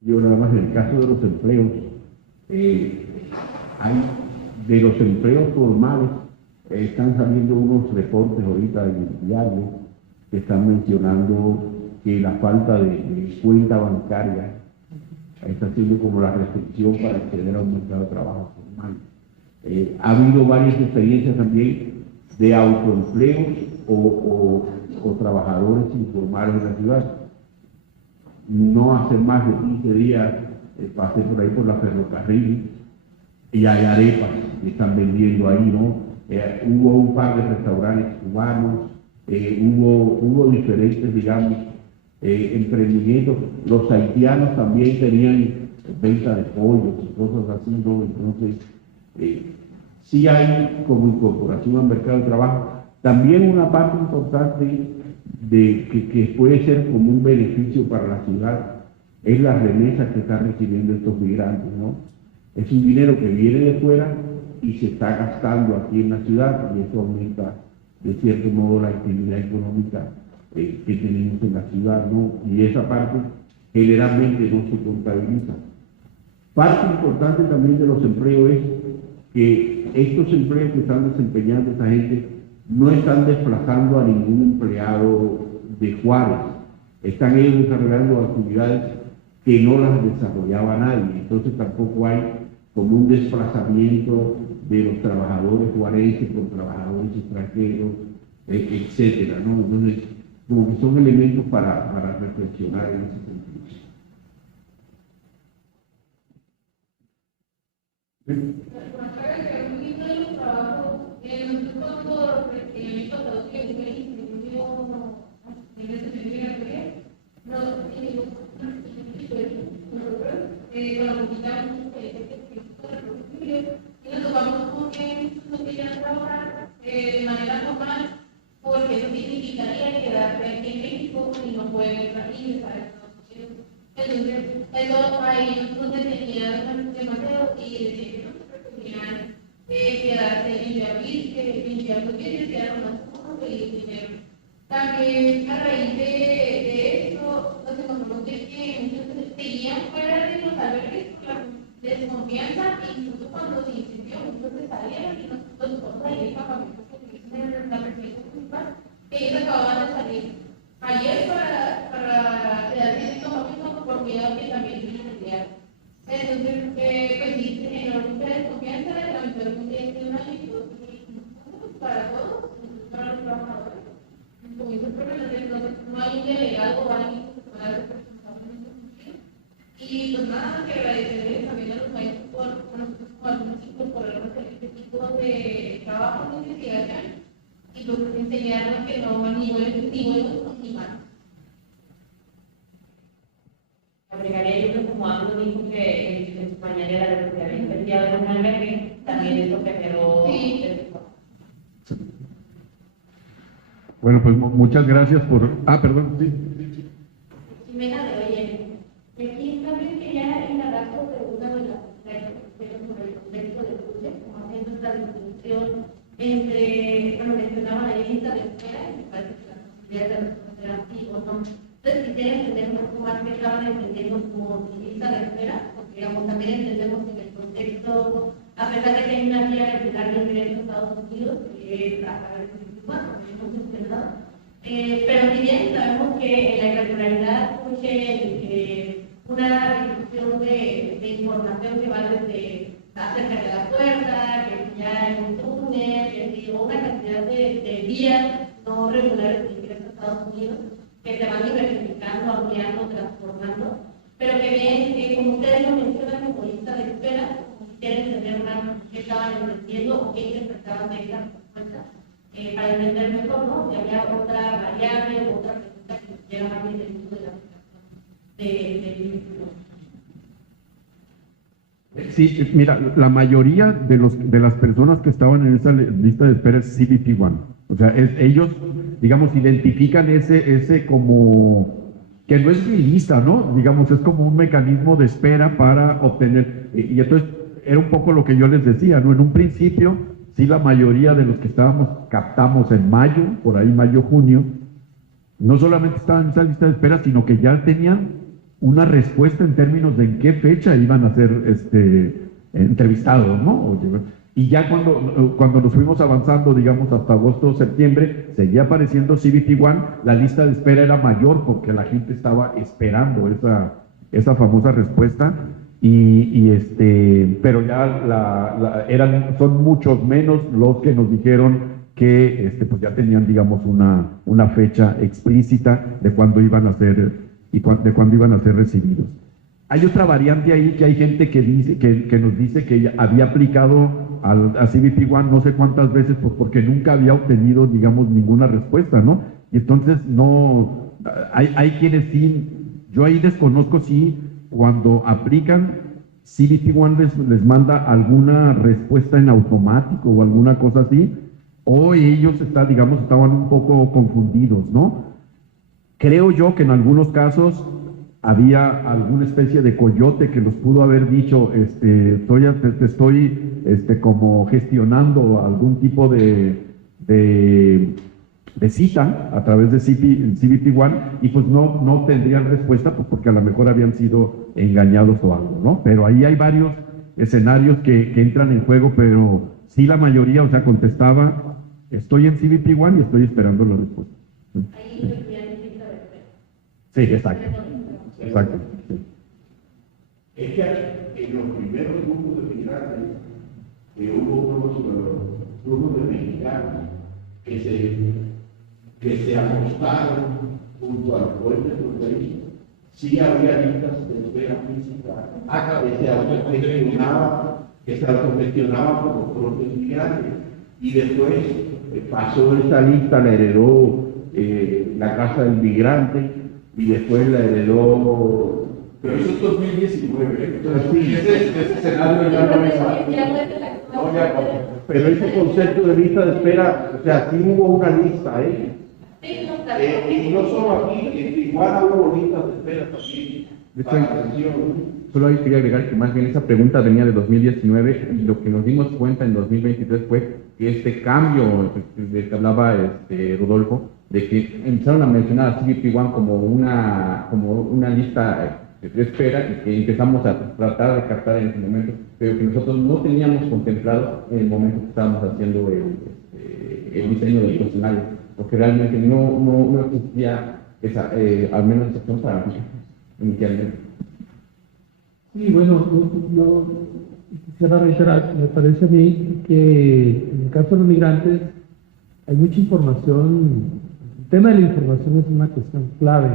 Yo nada más en el caso de los empleos, hay de los empleos formales, están saliendo unos reportes ahorita en el diario que están mencionando que la falta de cuenta bancaria está siendo como la restricción para acceder a un mercado de trabajo formal. Ha habido varias experiencias también de autoempleos o trabajadores informales en la ciudad. No hace más de 15 días pasé por ahí por la ferrocarril y hay arepas que están vendiendo ahí, ¿no? Hubo un par de restaurantes cubanos, hubo diferentes, digamos, emprendimientos. Los haitianos también tenían venta de pollos y cosas así, ¿no? Entonces, sí hay como incorporación al mercado de trabajo. También una parte importante que puede ser como un beneficio para la ciudad es las remesas que están recibiendo estos migrantes, ¿no? Es un dinero que viene de fuera y se está gastando aquí en la ciudad y eso aumenta de cierto modo la actividad económica que tenemos en la ciudad, ¿no? Y esa parte generalmente no se contabiliza. Parte importante también de los empleos es que estos empleos que están desempeñando esta gente no están desplazando a ningún empleado de Juárez, están ellos desarrollando actividades que no las desarrollaba nadie, entonces tampoco hay como un desplazamiento de los trabajadores juarenses con trabajadores extranjeros, etcétera, ¿no? Entonces, como que son elementos para reflexionar en ese sentido. De manera normal, porque eso significaría quedarse aquí en México y no poder salir, ¿sabes? Entonces, eso ahí nosotros tenían demasiado y decían que no se preferían quedarse en limpiar los bienes, quedaron más cómodos y dinero. También a raíz de esto, nos encontramos que muchos seguían fuera de los albergues por la desconfianza, incluso cuando se incendió, muchos se salieron y nosotros todos ahí en campamentos en la presidencia municipal, que ellos acababan de salir ayer para quedarse en estos momentos por miedo que también se incendiaron. Entonces, pues sí, se generó mucha desconfianza, lamentablemente una actitud para todos, para los trabajadores. Como dice el profesor, no hay un delegado o alguien que se pueda ser responsable en ese sentido. Y pues nada, que agradecerles también a los maestros por nosotros como alumnos incorporarnos en este tipo de trabajo de investigación y pues enseñarnos que no ni buenos ni malos. Agregaría yo que como algo dijo que en su mañana era la que había investigado en un albergue, también eso generó. Bueno, pues muchas gracias por... perdón, sí. Jimena de Oye, aquí también quería indagar sobre una de las sobre el contexto de cruce, como haciendo esta distinción entre, bueno, mencionaban la lista de espera, y me parece que las posibilidades de responder así o no. Entonces, quisiera entender un poco más qué estaban entendiendo como lista de espera, porque digamos, también entendemos en el contexto, a pesar de que hay una vía regular de ingreso a Estados Unidos, que es a través de pero si bien sabemos que en la irregularidad surge una difusión de información que va desde acerca de la puerta, que ya hay un túnel, que una cantidad de vías no regulares de ingreso a Estados Unidos que se van diversificando, ampliando, transformando, pero que bien, como ustedes lo mencionan como lista de espera, si quieren entender más qué estaban entendiendo o qué interpretaban de esta respuesta. Para entender mejor, ¿no? Si había otra variable o otra pregunta que nos diera más bien del uso de la aplicación. Sí, mira, la mayoría de las personas que estaban en esa lista de espera es CBP-1. O sea, ellos, digamos, identifican ese como, que no es mi lista, ¿no? Digamos, es como un mecanismo de espera para obtener, y entonces era un poco lo que yo les decía, ¿no? En un principio, sí, la mayoría de los que captamos en mayo, por ahí mayo, junio, no solamente estaban en esa lista de espera, sino que ya tenían una respuesta en términos de en qué fecha iban a ser entrevistados, ¿no? Y ya cuando nos fuimos avanzando, digamos, hasta agosto o septiembre, seguía apareciendo CBP-1, la lista de espera era mayor porque la gente estaba esperando esa famosa respuesta. Pero ya son muchos menos los que nos dijeron que pues ya tenían, digamos, una fecha explícita de cuándo iban a ser recibidos. Hay otra variante ahí que hay gente que dice que nos dice que había aplicado a CBP-1 no sé cuántas veces, pues porque nunca había obtenido, digamos, ninguna respuesta, ¿no? Y entonces hay quienes sí, yo ahí desconozco si cuando aplican, CBP-1 les manda alguna respuesta en automático o alguna cosa así, o ellos estaban un poco confundidos, ¿no? Creo yo que en algunos casos había alguna especie de coyote que los pudo haber dicho, te estoy como gestionando algún tipo de de cita a través de CBP One y pues no tendrían respuesta pues, porque a lo mejor habían sido engañados o algo, ¿no? Pero ahí hay varios escenarios que entran en juego, pero sí la mayoría, o sea, contestaba, estoy en CBP One y estoy esperando la respuesta. Sí, exacto. Exacto. Sí. Es que en los primeros grupos de migrantes, hubo unos grupos de mexicanos que se apostaron junto al puente fronterizo. Sí había listas de espera física que se autogestionaba por los propios migrantes. Y después pasó esa lista, la heredó la Casa del Migrante y después la heredó. Pero eso es 2019, entonces Sí. ese escenario ya no es Pero ese concepto de lista de espera, o sea, sí hubo una lista, y no solo aquí, igual hubo listas de espera también. para atención. Solo ahí quería agregar que más bien esa pregunta venía de 2019 y lo que nos dimos cuenta en 2023 fue que este cambio del que hablaba Rodolfo, de que empezaron a mencionar a CBP One como una lista de espera y que empezamos a tratar de captar en ese momento, pero que nosotros no teníamos contemplado en el momento que estábamos haciendo el diseño del cuestionario, porque realmente no existía esa, al menos esa opción para mí inicialmente. Sí, bueno, yo quisiera reiterar, me parece a mí que en el caso de los migrantes hay mucha información, el tema de la información es una cuestión clave.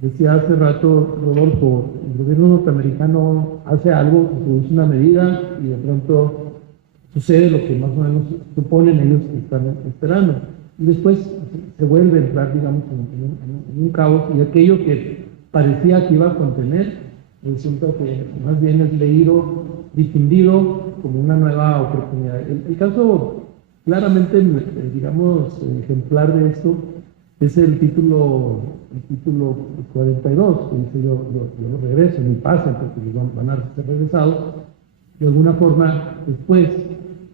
Decía hace rato Rodolfo, el gobierno norteamericano hace algo, produce una medida y de pronto sucede lo que más o menos suponen ellos que están esperando. Y después se vuelve a entrar, digamos, en un caos y aquello que parecía que iba a contener, resulta que más bien es leído, difundido como una nueva oportunidad. El caso claramente, digamos, ejemplar de esto es el título 42, que dice yo regreso, ni pasen porque van a ser regresados, de alguna forma después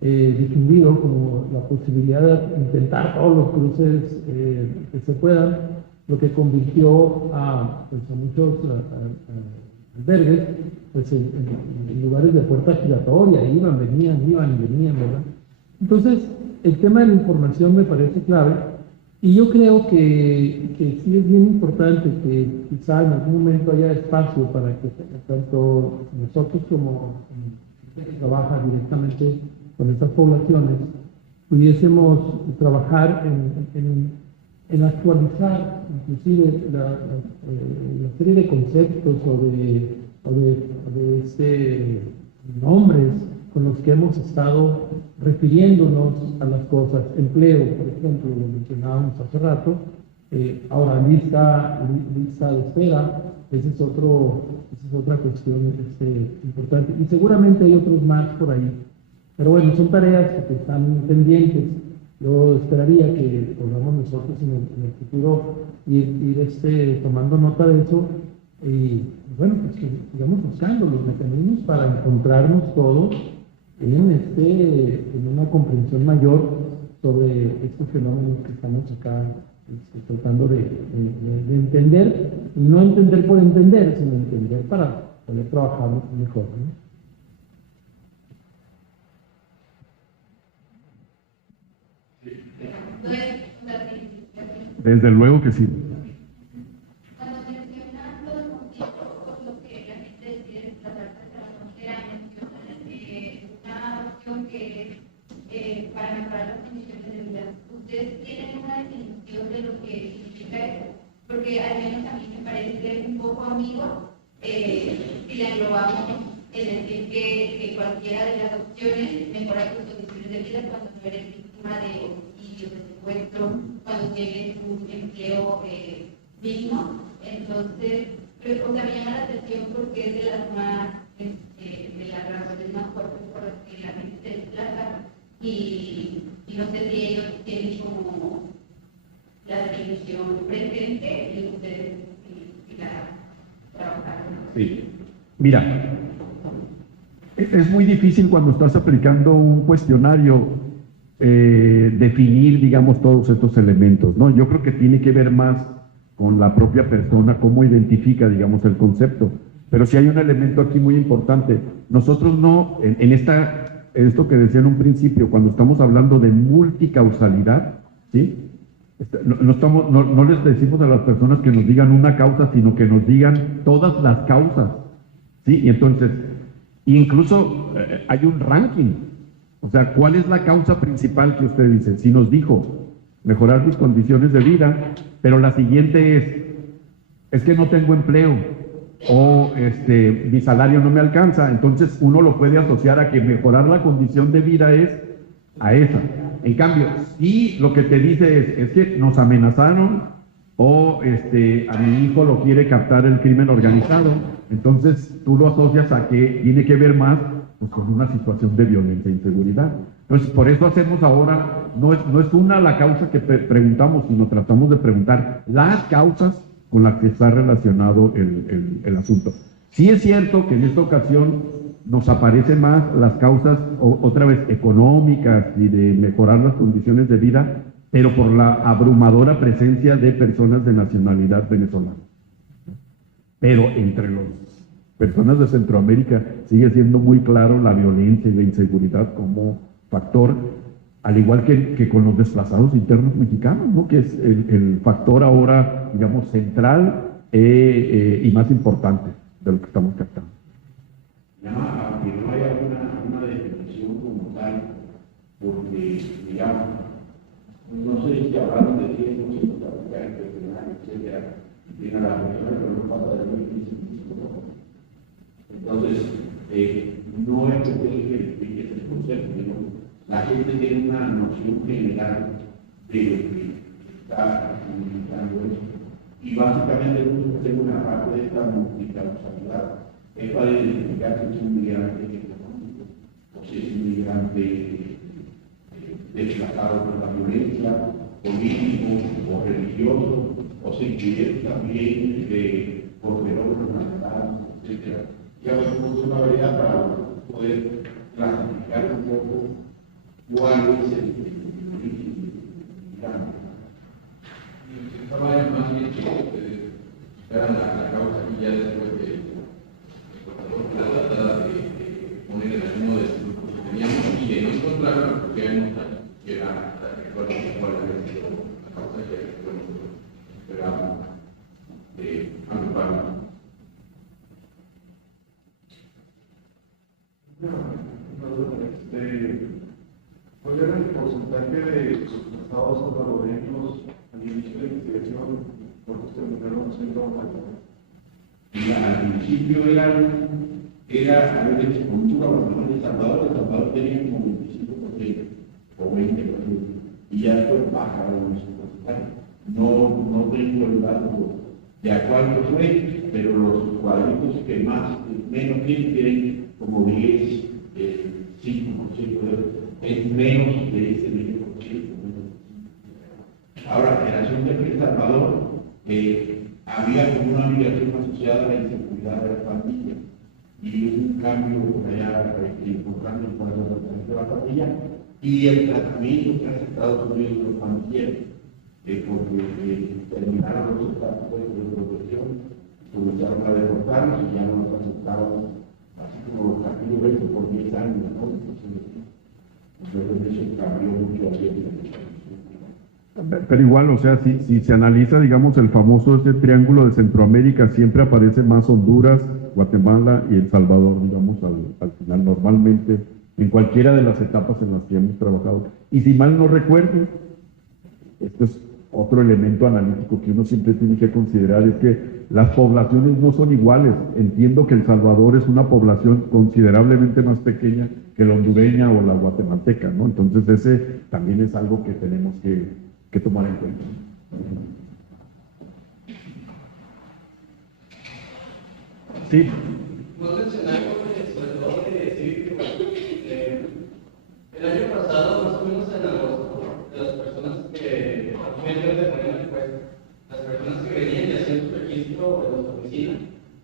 difundido como la posibilidad de intentar todos los cruces que se puedan, lo que convirtió a muchos albergues pues, en lugares de puerta giratoria, iban, venían, ¿verdad? Entonces, el tema de la información me parece clave. Y yo creo que sí es bien importante que quizá en algún momento haya espacio para que tanto nosotros como quien trabaja directamente con estas poblaciones pudiésemos trabajar en actualizar inclusive la serie de conceptos o de nombres con los que hemos estado refiriéndonos a las cosas. Empleo, por ejemplo, lo mencionábamos hace rato. Ahora, lista de espera, esa es otra cuestión importante. Y seguramente hay otros más por ahí. Pero bueno, son tareas que están pendientes. Yo esperaría que podamos nosotros en el futuro ir tomando nota de eso y bueno, pues que sigamos buscando los mecanismos para encontrarnos todos en una comprensión mayor sobre estos fenómenos que estamos acá tratando de entender, y no entender por entender, sino entender para poder trabajar mejor, ¿no? Desde luego que sí. Cuando mencionan los motivos por los que la gente decide desplazarse hacia la frontera, mencionan una opción que es para mejorar las condiciones de vida. ¿Ustedes tienen una definición de lo que significa eso? Porque al menos a mí me parece un poco ambiguo si la englobamos en decir que cualquiera de las opciones mejora tus condiciones de vida cuando no eres víctima de homicidio, de secuestro, cuando tienes un empleo digno. Entonces, o sea, me llama la atención porque es de las razones más fuertes por las que la gente se desplaza y no sé si ellos tienen como la definición presente y ustedes la trabajaron. Sí. Mira, es muy difícil cuando estás aplicando un cuestionario definir, digamos, todos estos elementos, ¿no? Yo creo que tiene que ver más con la propia persona, cómo identifica, digamos, el concepto. Pero sí hay un elemento aquí muy importante. Nosotros no, en esto que decía en un principio, cuando estamos hablando de multicausalidad, ¿sí? No les decimos a las personas que nos digan una causa, sino que nos digan todas las causas, ¿sí? Y entonces, incluso hay un ranking. O sea, ¿cuál es la causa principal que usted dice? Si nos dijo mejorar mis condiciones de vida, pero la siguiente es que no tengo empleo o mi salario no me alcanza, entonces uno lo puede asociar a que mejorar la condición de vida es a esa. En cambio, si lo que te dice es que nos amenazaron o a mi hijo lo quiere captar el crimen organizado, entonces tú lo asocias a que tiene que ver más pues, con una situación de violencia e inseguridad. Entonces, por eso hacemos ahora, no es una la causa que preguntamos, sino tratamos de preguntar las causas con las que está relacionado el asunto. Sí es cierto que en esta ocasión nos aparecen más las causas, otra vez, económicas y de mejorar las condiciones de vida, pero por la abrumadora presencia de personas de nacionalidad venezolana. Pero entre las personas de Centroamérica sigue siendo muy claro la violencia y la inseguridad como factor, al igual que con los desplazados internos mexicanos, ¿no? Que es el factor ahora, digamos, central y más importante de lo que estamos captando. Aunque no haya una definición como tal, porque, digamos, no sé si hablaron de tiempo, si no trabajar, etcétera, tiene la persona, pero no pasa de 2015. Entonces, no es posible que explique ese concepto, sino la gente tiene una noción general de lo que está comunicando eso. Y básicamente nosotros tenemos una parte de esta multicausalidad, es para identificar si es un migrante económico o si es un migrante desplazado por la violencia, político o religioso, o si quiere también por fenómenos naturales, etc. Y ahora tenemos una variedad para poder clasificar un poco cuál es el migrante. Estaba más bien que eran la causa y ya después de la tratada de poner el ánimo de grupos que teníamos y de no encontrar porque hay mucha que era cuál había sido la causa que esperábamos de agrupar. ¿Cuál era el porcentaje de desplazados salvadoreños al inicio de la investigación? ¿Cuántos terminaron siendo acompañados? Al principio era a ver, de cultura, El Salvador tenía como 25% o 20%, y ya después bajaron esos porcentajes. No tengo el dato de a cuánto fue, pero los cuadritos que menos tienen como 10, 5% es menos de ese 20%. Ahora, en el asunto de El Salvador, había como una migración asociada a la inseguridad de la familia y un cambio por allá importante en cuanto a la protección de la familia y el tratamiento que hace Estados Unidos de los familiares, porque terminaron los estados de protección, comenzaron a deportarnos y ya no nos aceptaban, así como los castigos hechos por 10 años, ¿no? Entonces eso cambió mucho aquí en Pero igual, o sea, si se analiza, digamos, el famoso triángulo de Centroamérica, siempre aparece más Honduras, Guatemala y El Salvador, digamos, al final, normalmente, en cualquiera de las etapas en las que hemos trabajado. Y si mal no recuerdo, este es otro elemento analítico que uno siempre tiene que considerar, es que las poblaciones no son iguales. Entiendo que El Salvador es una población considerablemente más pequeña que la hondureña o la guatemalteca, ¿no? Entonces ese también es algo que tenemos que tomar en cuenta. Sí. Nos mencionamos sobre todo de decir que el año pasado, más o menos en agosto, de las personas que las personas que venían y hacían su registro en nuestra oficina,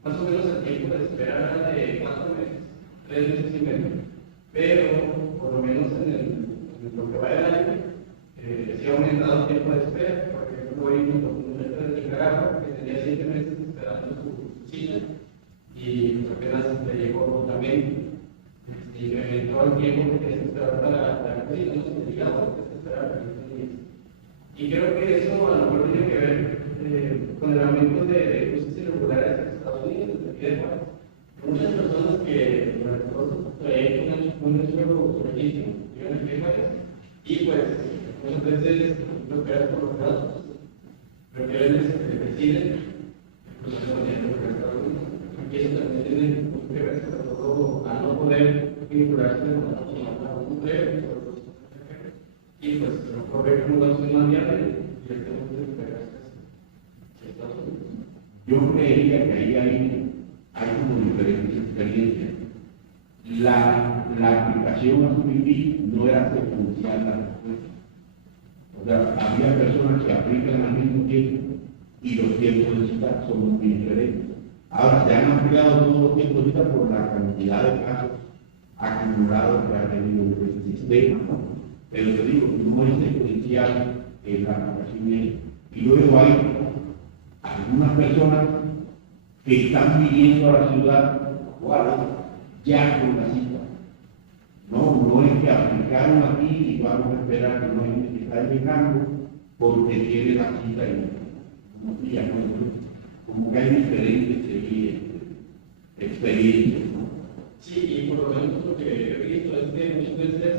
más o menos el tiempo de espera era de 4 meses, 3 meses y medio. Pero, por lo menos en el en lo que va del año, sí ha aumentado el tiempo de espera. Por ejemplo, hoy un documento de Nicaragua que tenía 7 meses esperando su cita y apenas le llegó también. Y incrementó el tiempo que tienes que esperar para la cita, no se diga, tienes que esperar para la cita. Y creo que eso a lo mejor tiene que ver con el aumento de cruces irregulares en Estados Unidos, desde aquí de Juárez. Muchas personas que durante todo su trayecto un hecho fuertísimo, viven aquí en Juárez, y pues muchas veces no esperan por los datos, prefieren deciden, incluso no tienen que ver Estados Unidos. Y eso también tiene mucho que ver, sobre todo a no poder vincularse a un empleo, y pues a lo mejor ver cómo va a ser más viable y el tema de esperarse a Estados Unidos. Yo creería que ahí hay como diferentes experiencias. La aplicación a su vivir no era secuencial la respuesta. O sea, había personas que aplican al mismo tiempo y los tiempos de cita son muy diferentes. Ahora se han ampliado todos los tiempos de cita por la cantidad de casos acumulados que ha tenido ese sistema. Pero te digo, no es secuencial la aplicación. Y luego hay algunas personas que están viniendo a la ciudad Juárez ya con la cita. No es que aplicaron aquí y vamos a esperar que no hay gente que está llegando porque tiene la cita y unos días, como que hay diferentes experiencias, ¿no? Sí, y por lo menos lo que he visto es que muchas veces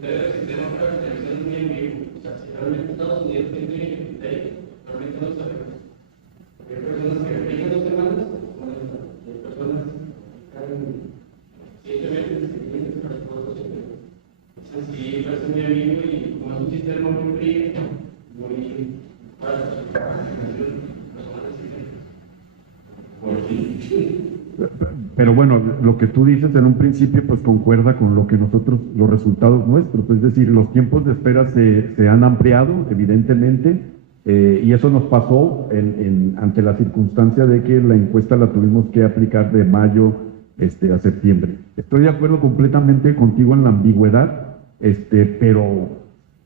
el sistema para la selección es muy ambiguo. O sea, si realmente Estados Unidos tiene ley, realmente no sabemos. Porque hay personas que aplican 2 semanas, hay personas que caen 7 meses, que tienen que hacer todo eso. Entonces, sí, parece muy ambiguo y como es un sistema muy frío, muy para la asignación, personas Por sí. Pero bueno, lo que tú dices en un principio pues concuerda con lo que nosotros, los resultados nuestros, es decir, los tiempos de espera se han ampliado, evidentemente, y eso nos pasó ante la circunstancia de que la encuesta la tuvimos que aplicar de mayo a septiembre. Estoy de acuerdo completamente contigo en la ambigüedad, pero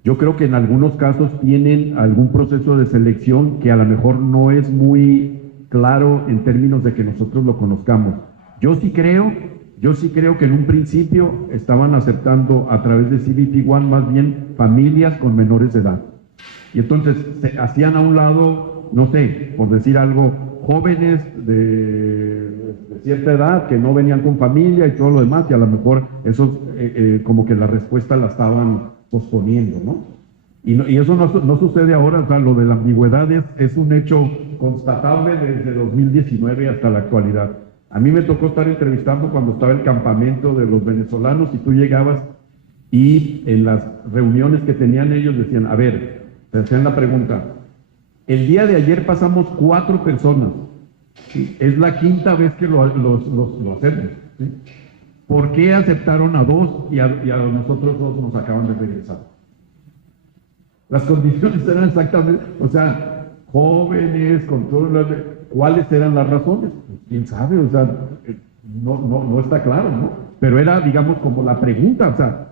yo creo que en algunos casos tienen algún proceso de selección que a lo mejor no es muy claro en términos de que nosotros lo conozcamos. Yo sí creo que en un principio estaban aceptando a través de CBP One más bien familias con menores de edad. Y entonces se hacían a un lado, no sé, por decir algo, jóvenes de cierta edad que no venían con familia y todo lo demás, y a lo mejor esos como que la respuesta la estaban posponiendo, ¿no? Y eso no sucede ahora, o sea, lo de la ambigüedad es un hecho constatable desde 2019 hasta la actualidad. A mí me tocó estar entrevistando cuando estaba el campamento de los venezolanos y tú llegabas y en las reuniones que tenían ellos decían, a ver, te hacían la pregunta, el día de ayer pasamos 4 personas, ¿sí? Es la 5ª vez que lo hacemos, ¿sí? ¿Por qué aceptaron a 2 y a nosotros 2 nos acaban de regresar? Las condiciones eran exactamente, o sea, jóvenes, con todo ¿cuáles eran las razones? Pues, quién sabe, o sea, no está claro, ¿no? Pero era, digamos, como la pregunta, o sea,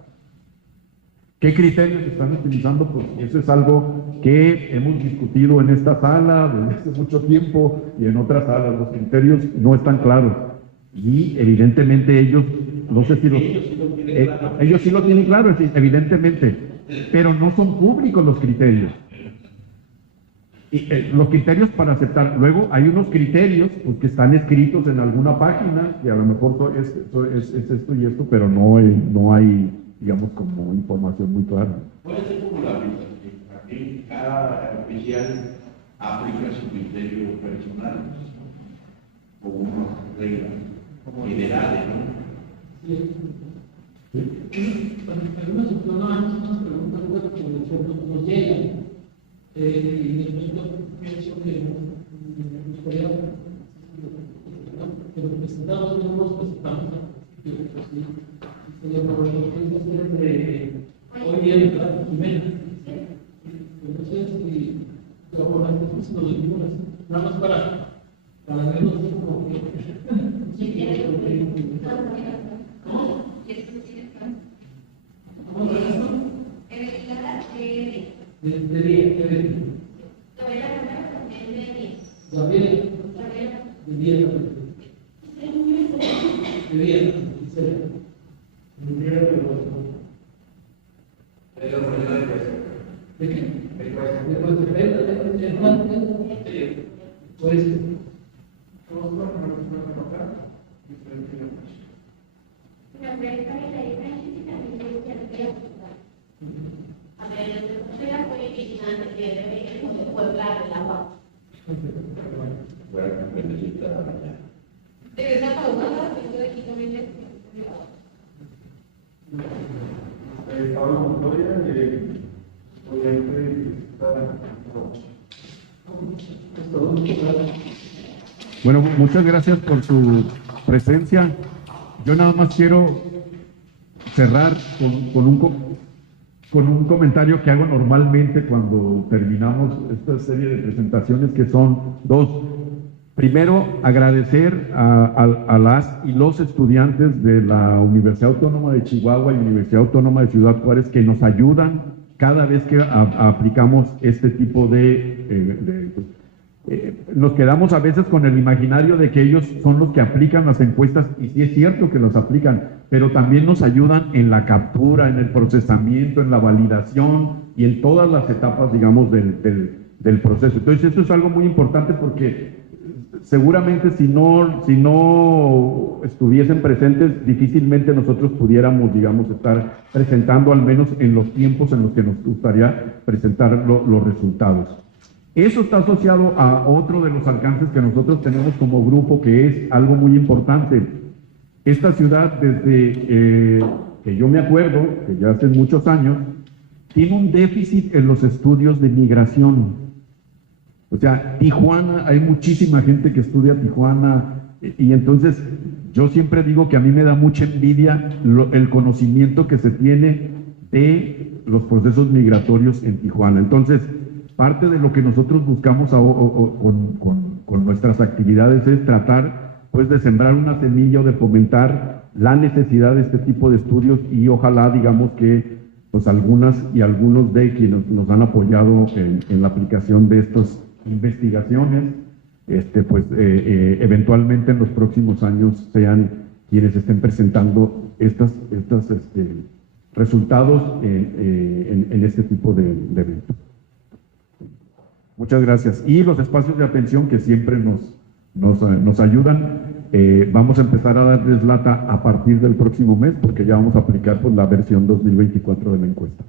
¿qué criterios están utilizando? Pues eso es algo que hemos discutido en esta sala desde hace mucho tiempo y en otras salas. Los criterios no están claros. Y evidentemente ellos, no sé si ellos sí lo tienen claro, evidentemente. Pero no son públicos los criterios. Y, los criterios para aceptar. Luego hay unos criterios pues, que están escritos en alguna página y a lo mejor es esto y esto, pero no hay, digamos, como información muy clara. Puede ser como la visa, que aquí cada oficial aplica su criterio personal como unas reglas generales, ¿no? Algunas personas preguntan cómo nos llegan. Y yo pienso que nos gustaría que los presentados no nos presentamos. Hoy viene Carlos Jiménez. Entonces, ahora nos decimos nada más para vernos como que. ¿Cómo? ¿qué ven? Gabriela. De día. De día. ¿De qué? Pues, Pablo Montoya, estudiante Bueno, muchas gracias por su presencia. Yo nada más quiero cerrar con un comentario que hago normalmente cuando terminamos esta serie de presentaciones, que son dos. Primero, agradecer a las y los estudiantes de la Universidad Autónoma de Chihuahua y Universidad Autónoma de Ciudad Juárez que nos ayudan cada vez que aplicamos este tipo nos quedamos a veces con el imaginario de que ellos son los que aplican las encuestas, y sí es cierto que las aplican, pero también nos ayudan en la captura, en el procesamiento, en la validación y en todas las etapas, digamos, del proceso. Entonces, eso es algo muy importante porque seguramente si no estuviesen presentes, difícilmente nosotros pudiéramos, digamos, estar presentando, al menos en los tiempos en los que nos gustaría presentar los resultados. Eso está asociado a otro de los alcances que nosotros tenemos como grupo, que es algo muy importante. Esta ciudad, desde que yo me acuerdo, que ya hace muchos años, tiene un déficit en los estudios de migración. O sea, Tijuana, hay muchísima gente que estudia Tijuana, y entonces yo siempre digo que a mí me da mucha envidia el conocimiento que se tiene de los procesos migratorios en Tijuana. Entonces, parte de lo que nosotros buscamos con nuestras actividades es tratar, pues, de sembrar una semilla o de fomentar la necesidad de este tipo de estudios, y ojalá, digamos, que pues algunas y algunos de quienes nos han apoyado en la aplicación de estas investigaciones, pues eventualmente en los próximos años sean quienes estén presentando estos resultados en este tipo de eventos. Muchas gracias. Y los espacios de atención que siempre nos ayudan, vamos a empezar a darles lata a partir del próximo mes, porque ya vamos a aplicar, pues, la versión 2024 de la encuesta.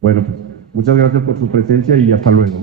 Bueno, pues muchas gracias por su presencia y hasta luego.